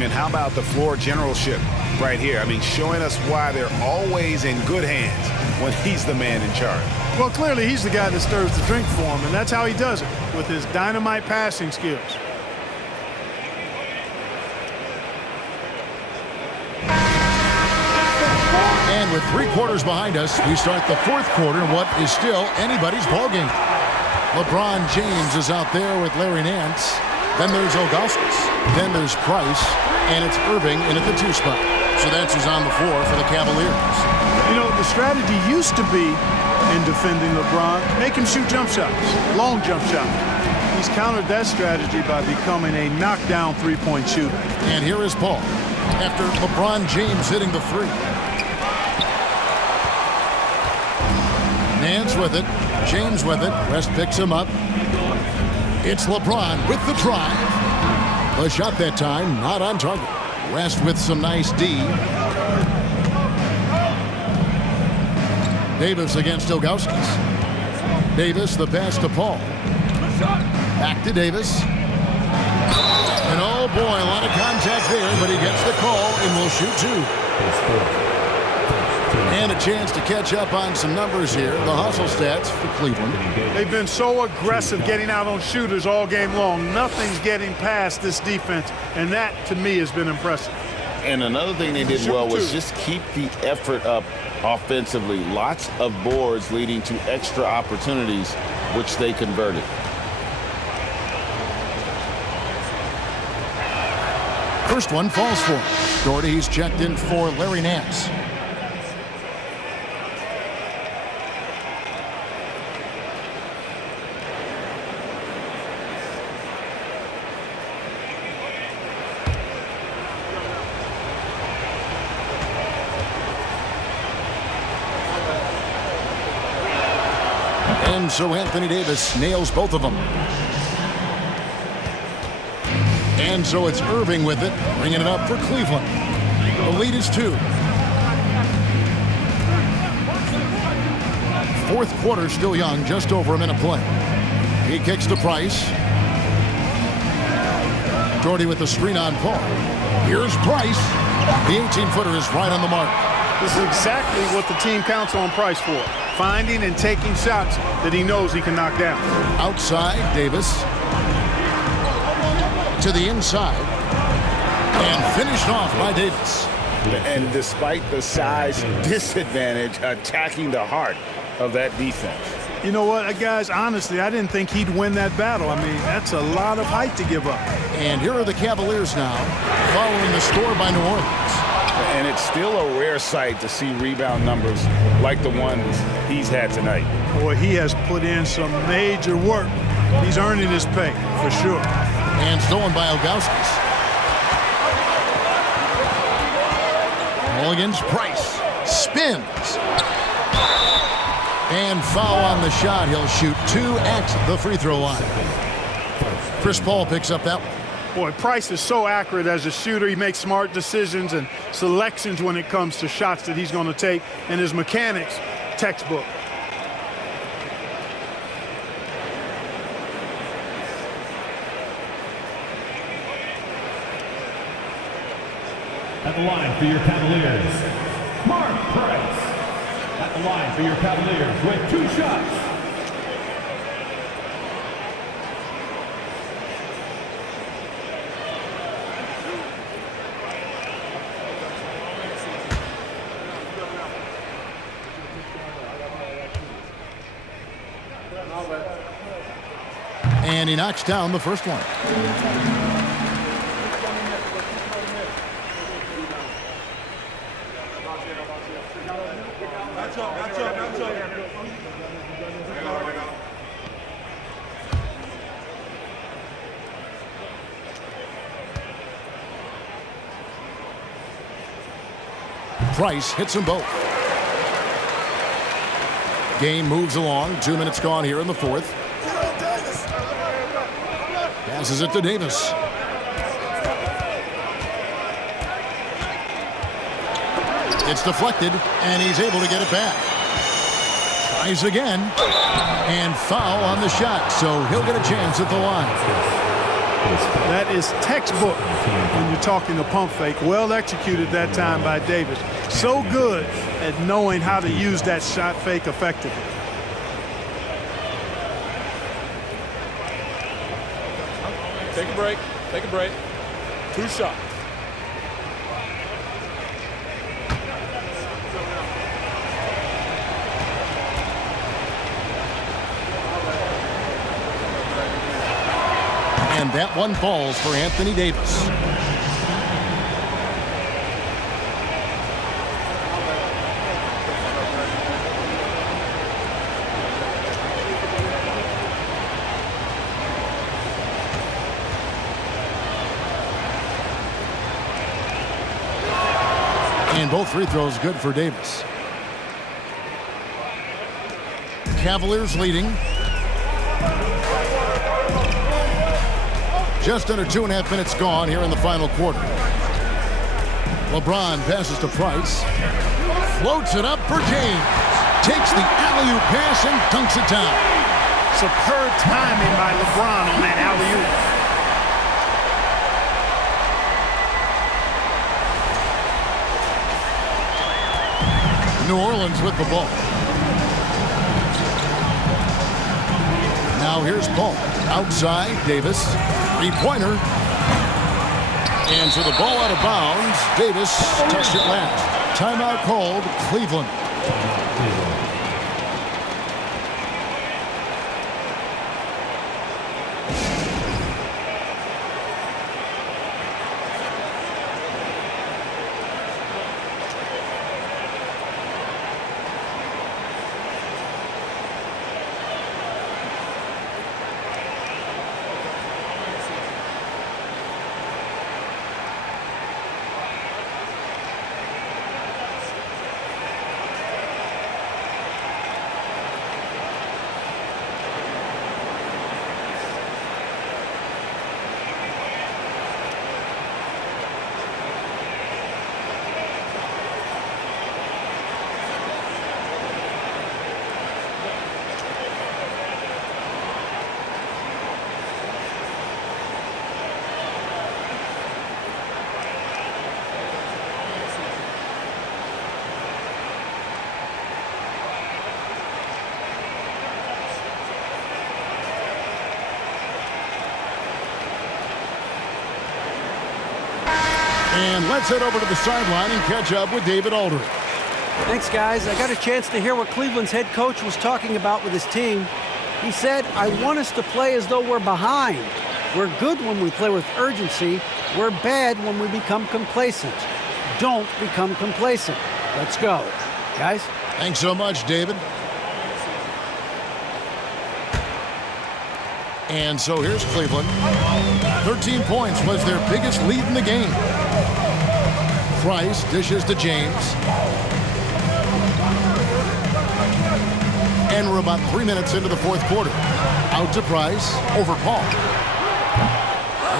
And how about the floor generalship right here? I mean, showing us why they're always in good hands when he's the man in charge. Well, clearly he's the guy that stirs the drink for him, and that's how he does it, with his dynamite passing skills. And with 3 quarters behind us, we start the fourth quarter in what is still anybody's ballgame. LeBron James is out there with Larry Nance. Then there's Augustus. Then there's Price. And it's Irving in at the 2 spot. So that's who's on the floor for the Cavaliers. You know, the strategy used to be in defending LeBron, make him shoot jump shots, long jump shots. He's countered that strategy by becoming a knockdown three-point shooter. And here is Paul after LeBron James hitting the 3. Nance with it. James with it. West picks him up. It's LeBron with the drive. A shot that time, not on target. West with some nice D. Davis against Ilgauskas. Davis, the pass to Paul. Back to Davis. And oh boy, a lot of contact there, but he gets the call and will shoot 2. And a chance to catch up on some numbers here. The hustle stats for Cleveland. They've been so aggressive getting out on shooters all game long. Nothing's getting past this defense, and that, to me, has been impressive. And another thing they did well was just keep the effort up offensively. Lots of boards leading to extra opportunities, which they converted. First one falls for him. Doherty, he's checked in for Larry Nance. And so Anthony Davis nails both of them. And so it's Irving with it, bringing it up for Cleveland. The lead is 2. Fourth quarter still young, just over a minute play. He kicks to Price. Jordy with the screen on Paul. Here's Price. The 18-footer is right on the mark. This is exactly what the team counts on Price for. Finding and taking shots that he knows he can knock down. Outside, Davis. To the inside. And finished off by Davis. And despite the size disadvantage, attacking the heart of that defense. You know what, guys, honestly, I didn't think he'd win that battle. I mean, that's a lot of height to give up. And here are the Cavaliers now, following the score by New Orleans. And it's still a rare sight to see rebound numbers like the ones he's had tonight. Boy, he has put in some major work. He's earning his pay, for sure. And stolen by Ilgauskas. Mulligan's Price. Spins. And foul on the shot. He'll shoot 2 at the free throw line. Chris Paul picks up that one. Boy, Price is so accurate as a shooter. He makes smart decisions and selections when it comes to shots that he's going to take. And his mechanics, textbook. At the line for your Cavaliers, Mark Price. At the line for your Cavaliers with 2 shots. And he knocks down the first one. Price hits them both. Game moves along. 2 minutes gone here in the fourth. Passes it to Davis. It's deflected, and he's able to get it back. Tries again, and foul on the shot, so he'll get a chance at the line. That is textbook when you're talking a pump fake. Well executed that time by Davis. So good at knowing how to use that shot fake effectively. Take a break. Take a break. 2 shots. And that one falls for Anthony Davis. And both free throws good for Davis. Cavaliers leading. Just under 2.5 minutes gone here in the final quarter. LeBron passes to Price. Floats it up for James. Takes the alley-oop pass and dunks it down. Superb timing by LeBron on that alley-oop. New Orleans with the ball. Now here's Paul. Outside, Davis. Three-pointer. And so the ball out of bounds. Davis touched it last. Timeout called, Cleveland. let's head over to the sideline and catch up with David Aldridge. Thanks, guys. I got a chance to hear what Cleveland's head coach was talking about with his team. He said, I want us to play as though we're behind. We're good when we play with urgency. We're bad when we become complacent. Don't become complacent. Let's go. Guys? Thanks so much, David. And so here's Cleveland. 13 points was their biggest lead in the game. Price dishes to James. And we're about 3 minutes into the fourth quarter. Out to Price, over Paul.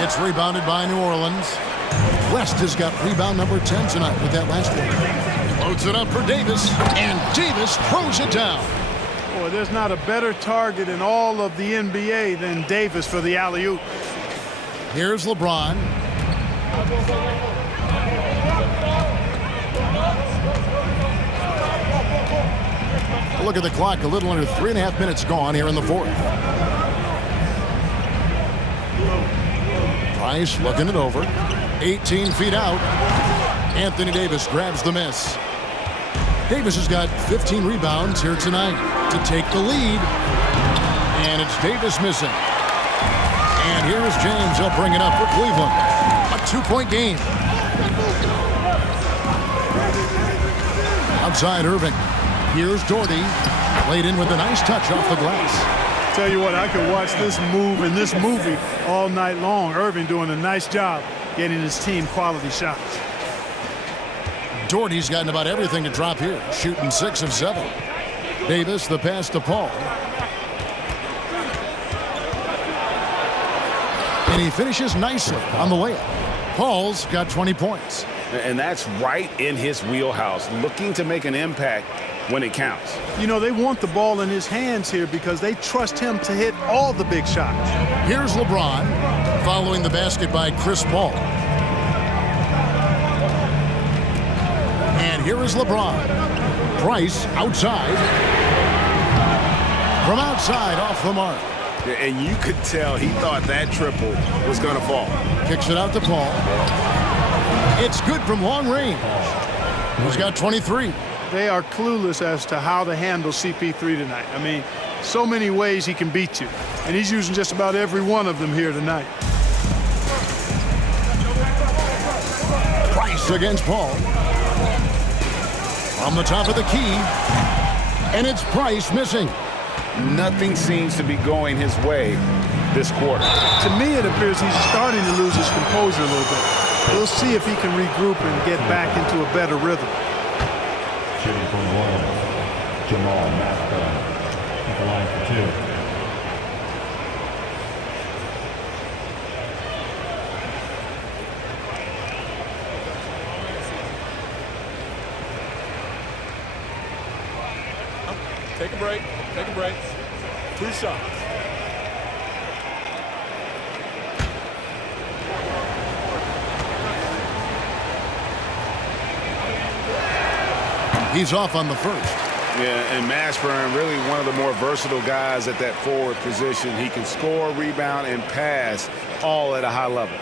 It's rebounded by New Orleans. West has got rebound number 10 tonight with that last one. Loads it up for Davis, and Davis throws it down. Boy, there's not a better target in all of the NBA than Davis for the alley-oop. Here's LeBron. Look at the clock, a little under 3.5 minutes gone here in the fourth. Price looking it over. 18 feet out. Anthony Davis grabs the miss. Davis has got 15 rebounds here tonight to take the lead. And it's Davis missing. And here's James. He'll bring it up for Cleveland. A 2-point game. Outside Irving. Here's Doherty. Played in with a nice touch off the glass. Tell you what, I could watch this move in this movie all night long. Irving doing a nice job getting his team quality shots. Doherty's gotten about everything to drop here, shooting 6 of 7. Davis, the pass to Paul. And he finishes nicely on the layup. Paul's got 20 points. And that's right in his wheelhouse, looking to make an impact when it counts. You know, they want the ball in his hands here because they trust him to hit all the big shots. Here's LeBron, following the basket by Chris Paul. And here is LeBron. Price outside. From outside, off the mark. And you could tell he thought that triple was going to fall. Kicks it out to Paul. It's good from long range. He's got 23. They are clueless as to how to handle CP3 tonight. I mean, so many ways he can beat you. And he's using just about every one of them here tonight. Price against Paul. From the top of the key. And it's Price missing. Nothing seems to be going his way this quarter. To me, it appears he's starting to lose his composure a little bit. We'll see if he can regroup and get back into a better rhythm. Shooting from one, Jamal Mashburn at the line for 2. Take a break. Take a break. 2 shots. He's off on the first. Yeah, and Mashburn, really one of the more versatile guys at that forward position. He can score, rebound, and pass all at a high level.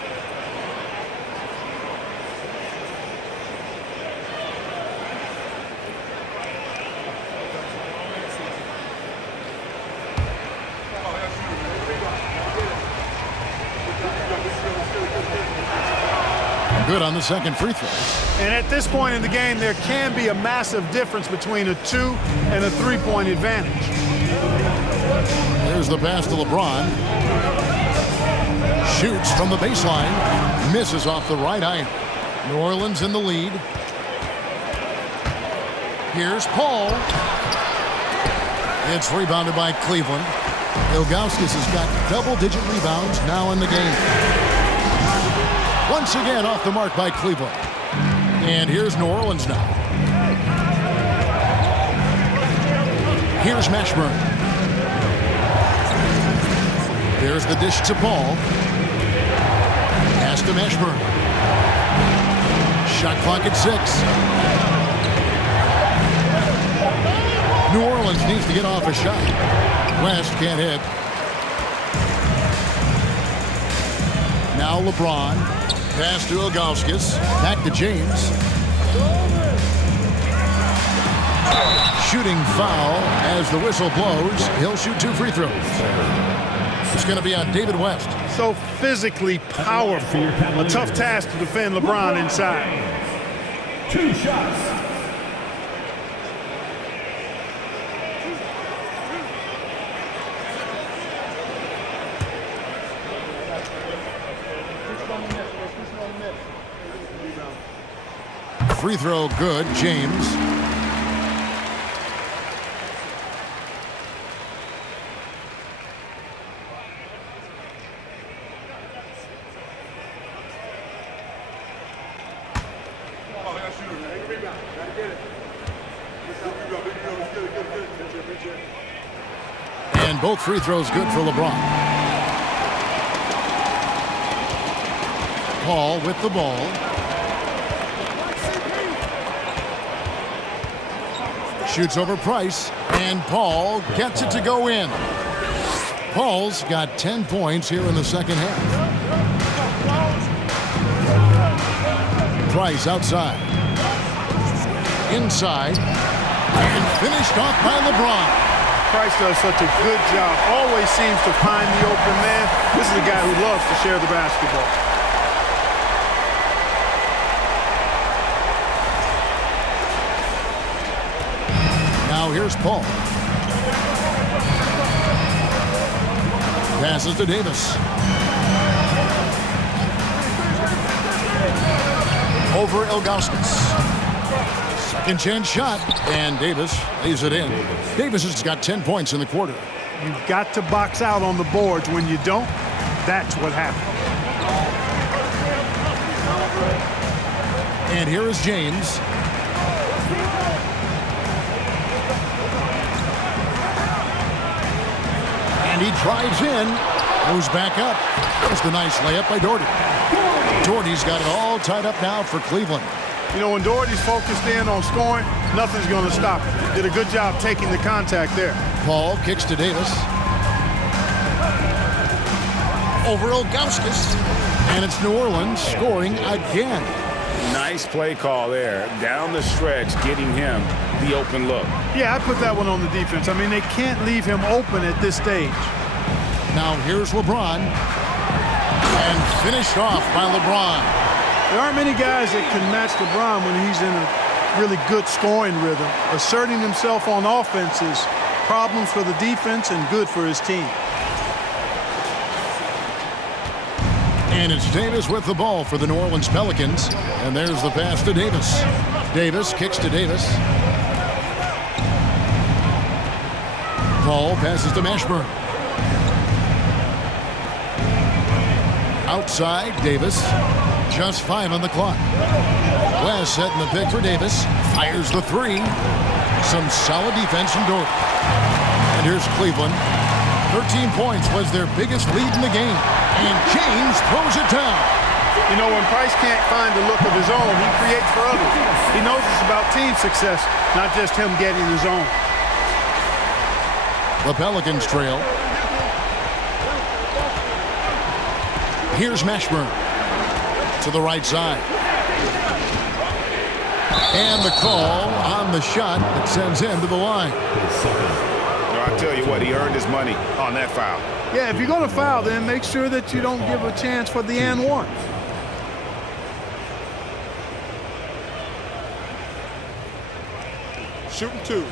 Good on the second free throw. And at this point in the game, there can be a massive difference between a 2 and a 3-point advantage. Here's the pass to LeBron. Shoots from the baseline. Misses off the right iron. New Orleans in the lead. Here's Paul. It's rebounded by Cleveland. Ilgauskas has got double-digit rebounds now in the game. Once again off the mark by Cleveland. And here's New Orleans now. Here's Mashburn. There's the dish to Paul. Pass to Mashburn. Shot clock at 6. New Orleans needs to get off a shot. West can't hit. Now LeBron. Pass to Ilgauskas. Back to James. Shooting foul as the whistle blows. He'll shoot 2 free throws. It's going to be on David West. So physically powerful. A tough task to defend LeBron inside. 2 shots. Free throw good, James. And both free throws good for LeBron. Paul with the ball. Shoots over Price, and Paul gets it to go in. Paul's got 10 points here in the second half. Price outside. Inside. And finished off by LeBron. Price does such a good job. Always seems to find the open man. This is a guy who loves to share the basketball. Now here's Paul. Passes to Davis. Over Ilgauskas. Second chance shot, and Davis lays it in. Davis has got 10 points in the quarter. You've got to box out on the boards. When you don't, that's what happens. And here is James. And he drives in, goes back up. There's the nice layup by Doherty. Doherty's got it all tied up now for Cleveland. You know, when Doherty's focused in on scoring, nothing's going to stop him. Did a good job taking the contact there. Paul kicks to Davis. Over Ilgauskas. And it's New Orleans scoring again. Nice play call there. Down the stretch, getting him the open look. Yeah, I put that one on the defense. I mean, they can't leave him open at this stage. Now here's LeBron. And finished off by LeBron. There aren't many guys that can match LeBron when he's in a really good scoring rhythm. Asserting himself on offense is problems for the defense and good for his team. And it's Davis with the ball for the New Orleans Pelicans. And there's the pass to Davis. Davis kicks to Davis. Paul passes to Mashburn. Outside, Davis. Just 5 on the clock. West setting the pick for Davis. Fires the 3. Some solid defense from Doherty. And here's Cleveland. 13 points was their biggest lead in the game. And James throws it down. You know, when Price can't find the look of his own, he creates for others. He knows it's about team success, not just him getting his own. The Pelicans trail. Here's Mashburn to the right side. And the call on the shot that sends him to the line. I tell you what, he earned his money on that foul. Yeah, if you're going to foul, then make sure that you don't give a chance for the and one. Shooting 2.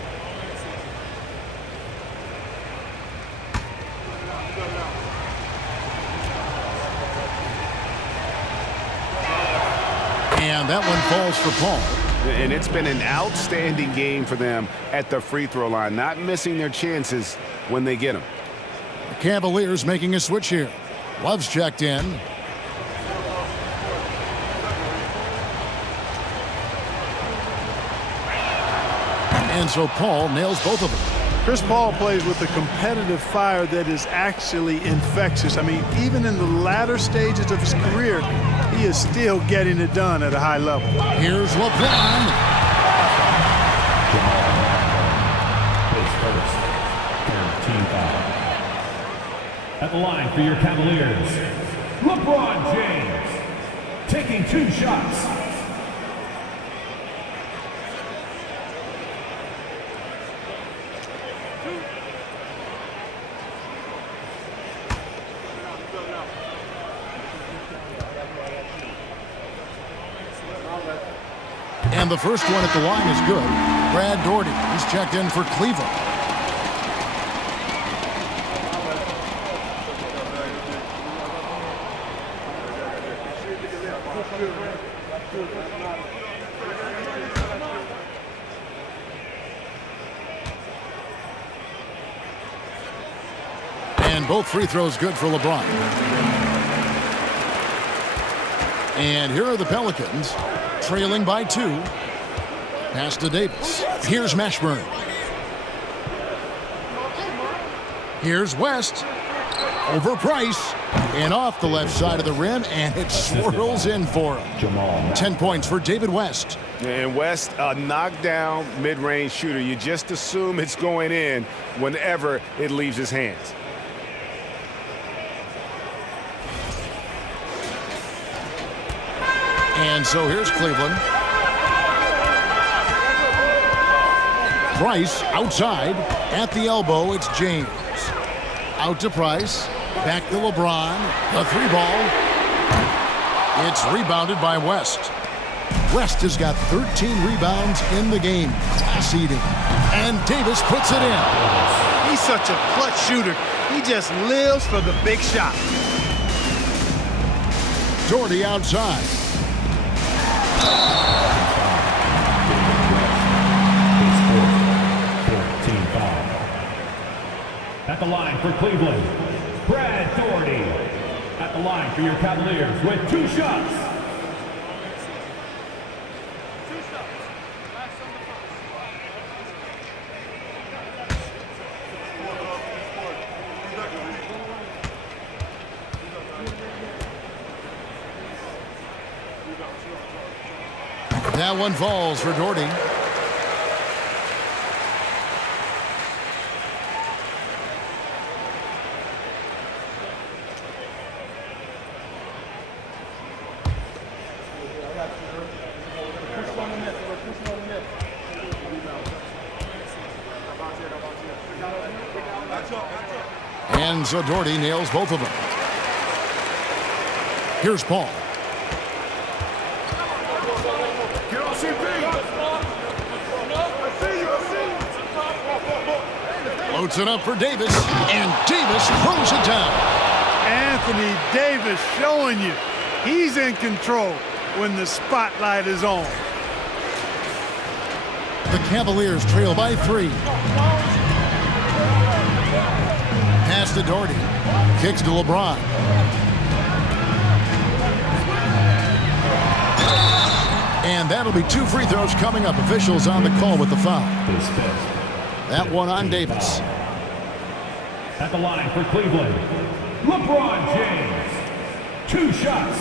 And that one falls for Paul. And it's been an outstanding game for them at the free throw line, not missing their chances when they get them. The Cavaliers making a switch here. Love's checked in. And so Paul nails both of them. Chris Paul plays with a competitive fire that is actually infectious. I mean, even in the latter stages of his career, he is still getting it done at a high level. Here's LeBron. His first team foul. At the line for your Cavaliers, LeBron James. taking 2 shots. And the first one at the line is good. Brad Daugherty, he's checked in for Cleveland. And both free throws good for LeBron. And here are the Pelicans, trailing by 2. Pass to Davis. Here's Mashburn. Here's West. Over Price. And off the left side of the rim, and it swirls in for him. 10 points for David West. And West, a knockdown mid-range shooter. You just assume it's going in whenever it leaves his hands. And so here's Cleveland. Price outside. At the elbow, it's James. Out to Price. Back to LeBron. The 3-ball. It's rebounded by West. West has got 13 rebounds in the game. Class-eating. And Davis puts it in. He's such a clutch shooter. He just lives for the big shot. Daugherty outside. At the line for Cleveland, Brad Daugherty. At the line for your Cavaliers with 2 shots. That one falls for Daugherty. And so Daugherty nails both of them. Here's Paul. Floats it up for Davis, and Davis throws it down. Anthony Davis showing you he's in control when the spotlight is on. The Cavaliers trail by 3. Pass to Daugherty. Kicks to LeBron. And that'll be 2 free throws coming up. Officials on the call with the foul. That one on Davis. At the line for Cleveland, LeBron James. 2 shots.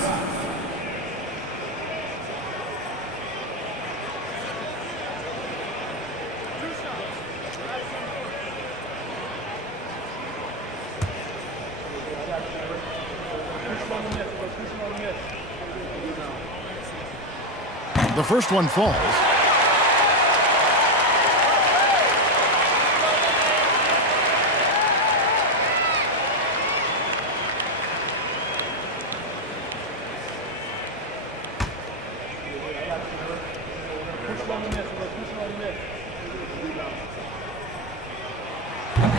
The first one falls.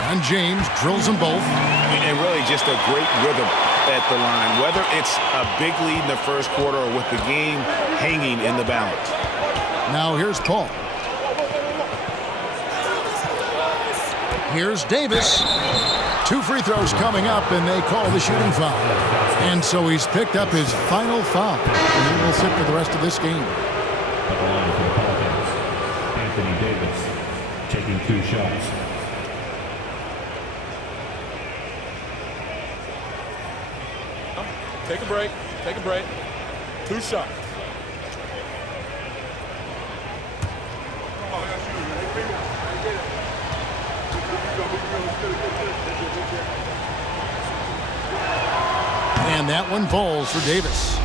And James drills them both. And really just a great rhythm at the line, whether it's a big lead in the first quarter or with the game hanging in the balance. Now here's Paul. Here's Davis. 2 free throws coming up, and they call the shooting foul. And so he's picked up his final foul. And he will sit for the rest of this game. At the line for the Pelicans, Anthony Davis taking 2 shots. Take a break. Take a break. 2 shots. And that one falls for Davis.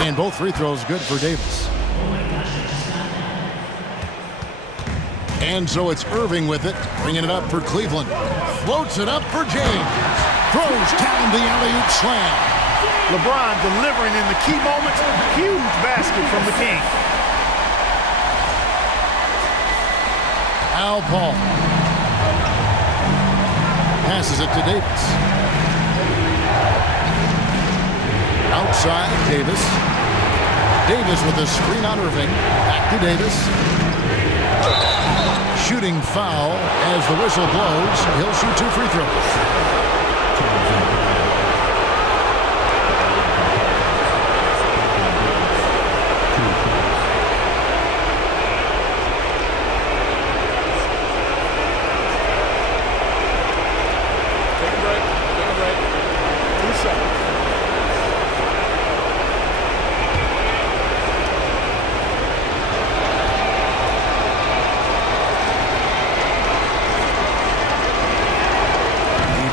And both free throws good for Davis. And so it's Irving with it, bringing it up for Cleveland. Floats it up for James. Throws down the alley-oop slam. LeBron delivering in the key moments. Huge basket from the King. Al Paul. Passes it to Davis. Outside, Davis. Davis with a screen on Irving. Back to Davis. Shooting foul as the whistle blows. He'll shoot 2 free throws.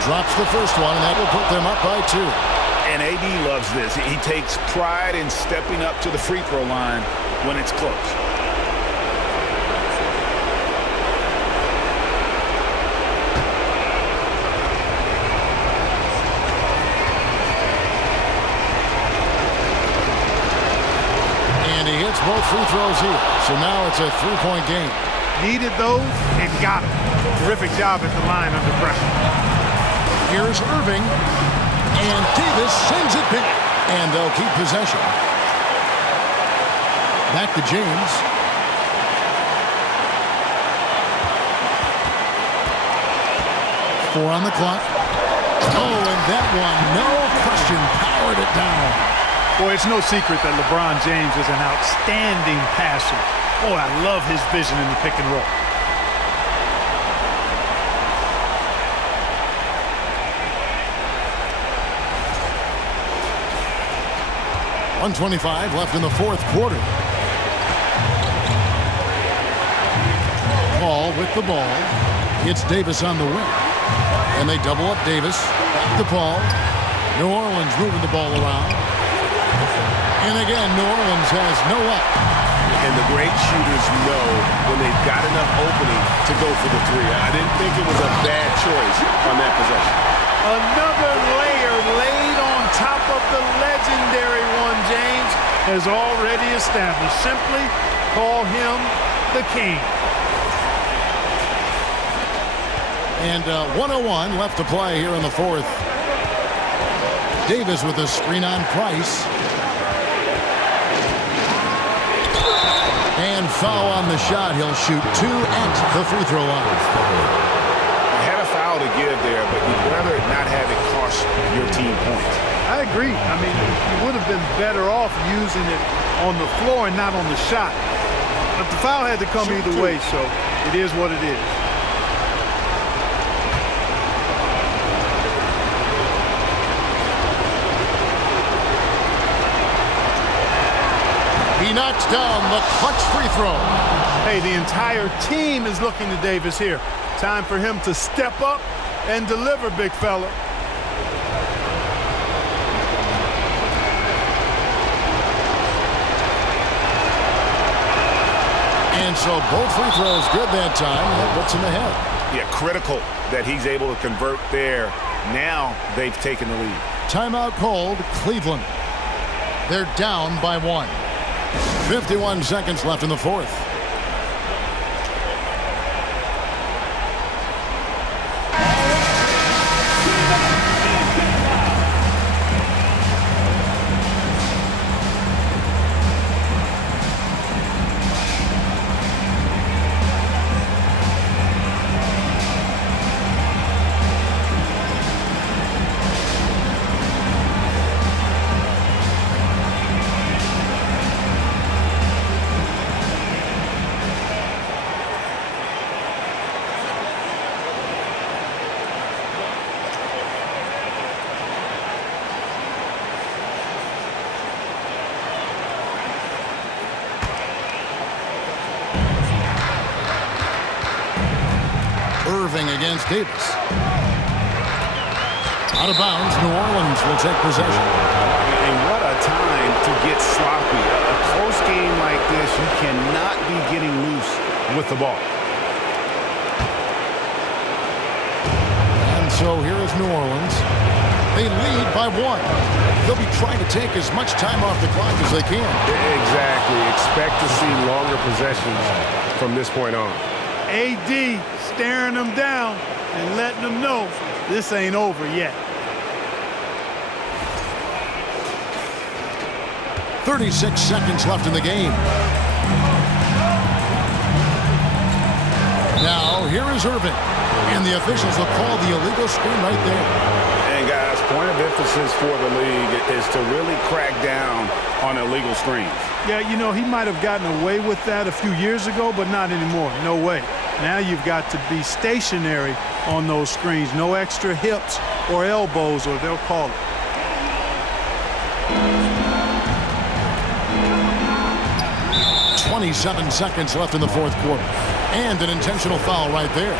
Drops the first one, and that will put them up by 2. And AD loves this. He takes pride in stepping up to the free throw line when it's close. And he hits both free throws here. So now it's a 3-point game. Needed those and got them. Terrific job at the line under pressure. Here's Irving, and Davis sends it back, and they'll keep possession. Back to James. Four on the clock. Oh, and that one, no question, powered it down. Boy, it's no secret that LeBron James is an outstanding passer. Boy, I love his vision in the pick and roll. 1:25 left in the fourth quarter. Paul with the ball. It's Davis on the wing. And they double up Davis. Back to Paul. New Orleans moving the ball around. And again, New Orleans has no up. And the great shooters know when they've got enough opening to go for the 3. I didn't think it was a bad choice on that possession. Another layer laid on top of the legendary one James has already established. Simply call him the King. And 1:01 left to play here in the fourth. Davis with a screen on Price. And foul on the shot. He'll shoot 2 at the free throw line. Had a foul to give there, but you'd rather not have it cost your team points. I agree. I mean, you would have been better off using it on the floor and not on the shot. But the foul had to come either way, so it is what it is. He knocks down the clutch free throw. Hey, the entire team is looking to Davis here. Time for him to step up and deliver, big fella. And so both free throws good that time. That puts him ahead. Yeah, critical that he's able to convert there. Now they've taken the lead. Timeout called. Cleveland. They're down by 1. 51 seconds left in the fourth. Irving against Davis. Out of bounds, New Orleans will take possession. And what a time to get sloppy. A close game like this, you cannot be getting loose with the ball. And so here is New Orleans. They lead by 1. They'll be trying to take as much time off the clock as they can. Exactly. Expect to see longer possessions from this point on. AD staring them down and letting them know this ain't over yet. 36 seconds left in the game. Now, here is Irvin. And the officials will call the illegal screen right there. And guys, point of emphasis for the league is to really crack down on illegal screens. Yeah, you know, he might have gotten away with that a few years ago, but not anymore. No way. Now you've got to be stationary on those screens. No extra hips or elbows, or they'll call it. .27 seconds left in the fourth quarter. And an intentional foul right there.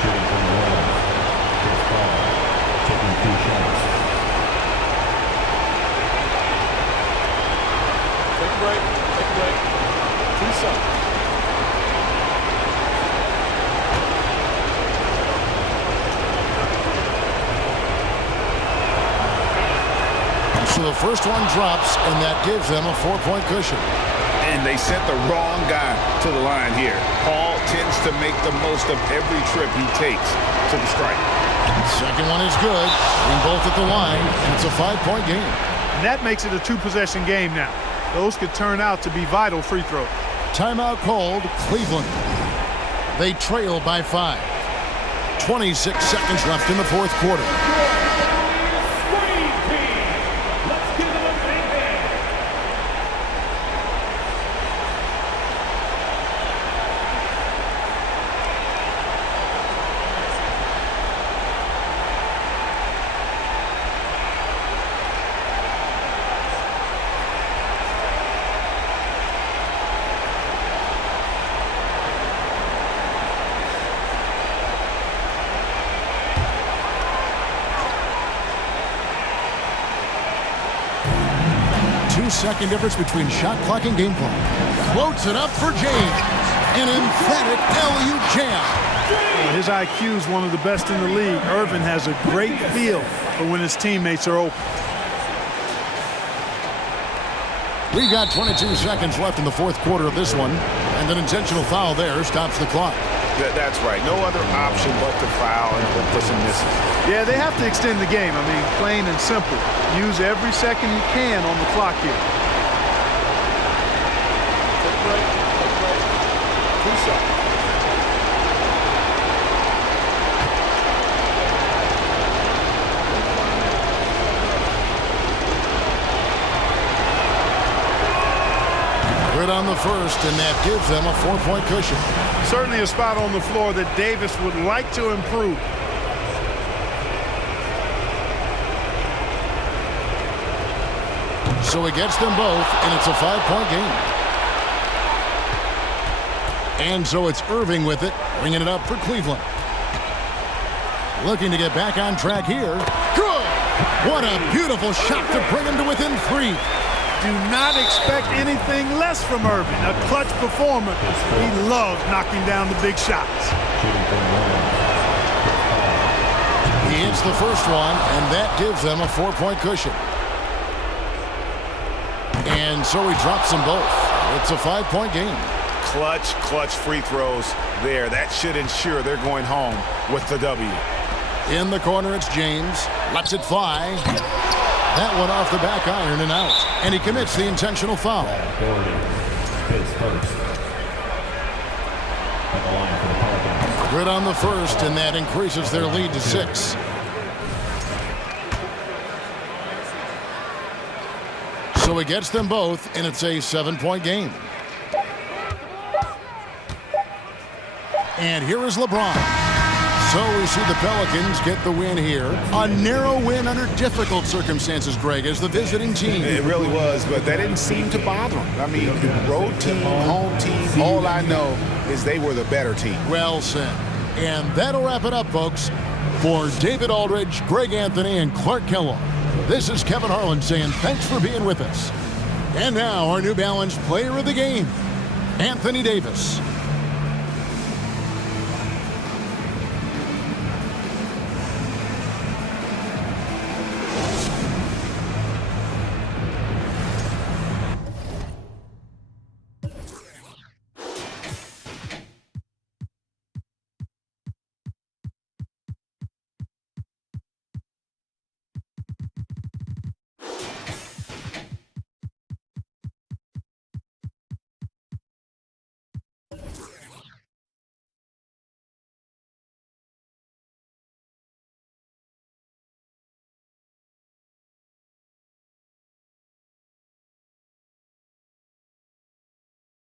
Shooting from the line. Chris Paul taking 2 shots. Take a break. Take a break. 2 shots. So the first one drops, and that gives them a 4-point cushion. And they sent the wrong guy to the line here. Paul tends to make the most of every trip he takes to the stripe. Second one is good. Being both at the line, and it's a 5-point game. And that makes it a 2-possession game now. Those could turn out to be vital free throws. Timeout called, Cleveland. They trail by 5. 26 seconds left in the fourth quarter. Second difference between shot clock and game clock. Floats it up for James. An emphatic LU jam. His IQ is one of the best in the league. Irvin has a great feel for when his teammates are open. We got 22 seconds left in the fourth quarter of this one, and an intentional foul there stops the clock. That's right. No other option but to foul and hope for some misses. Yeah, they have to extend the game. I mean, plain and simple. Use every second you can on the clock here. Take a break. Take a break. 2 shots. Good on the first, and that gives them a 4-point cushion. Certainly a spot on the floor that Davis would like to improve. So he gets them both, and it's a 5-point game. And so it's Irving with it, bringing it up for Cleveland. Looking to get back on track here. Good! What a beautiful shot to bring him to within 3. Do not expect anything less from Irving. A clutch performer. He loves knocking down the big shots. He hits the first one, and that gives them a 4-point cushion. And so he drops them both. It's a 5-point game. Clutch free throws there. That should ensure they're going home with the W. In the corner, it's James. Lets it fly. That one off the back iron and out. And he commits the intentional foul. Good on the first, and that increases their lead to 6. So he gets them both, and it's a 7-point game. And here is LeBron. So we see the Pelicans get the win here. A narrow win under difficult circumstances, Greg, as the visiting team. It really was, but that didn't seem to bother them. I mean, road team, home team, all I know is they were the better team. Well said. And that'll wrap it up, folks. For David Aldridge, Greg Anthony, and Clark Kellogg, This is Kevin Harlan saying thanks for being with us. And now our New Balance player of the game, Anthony Davis.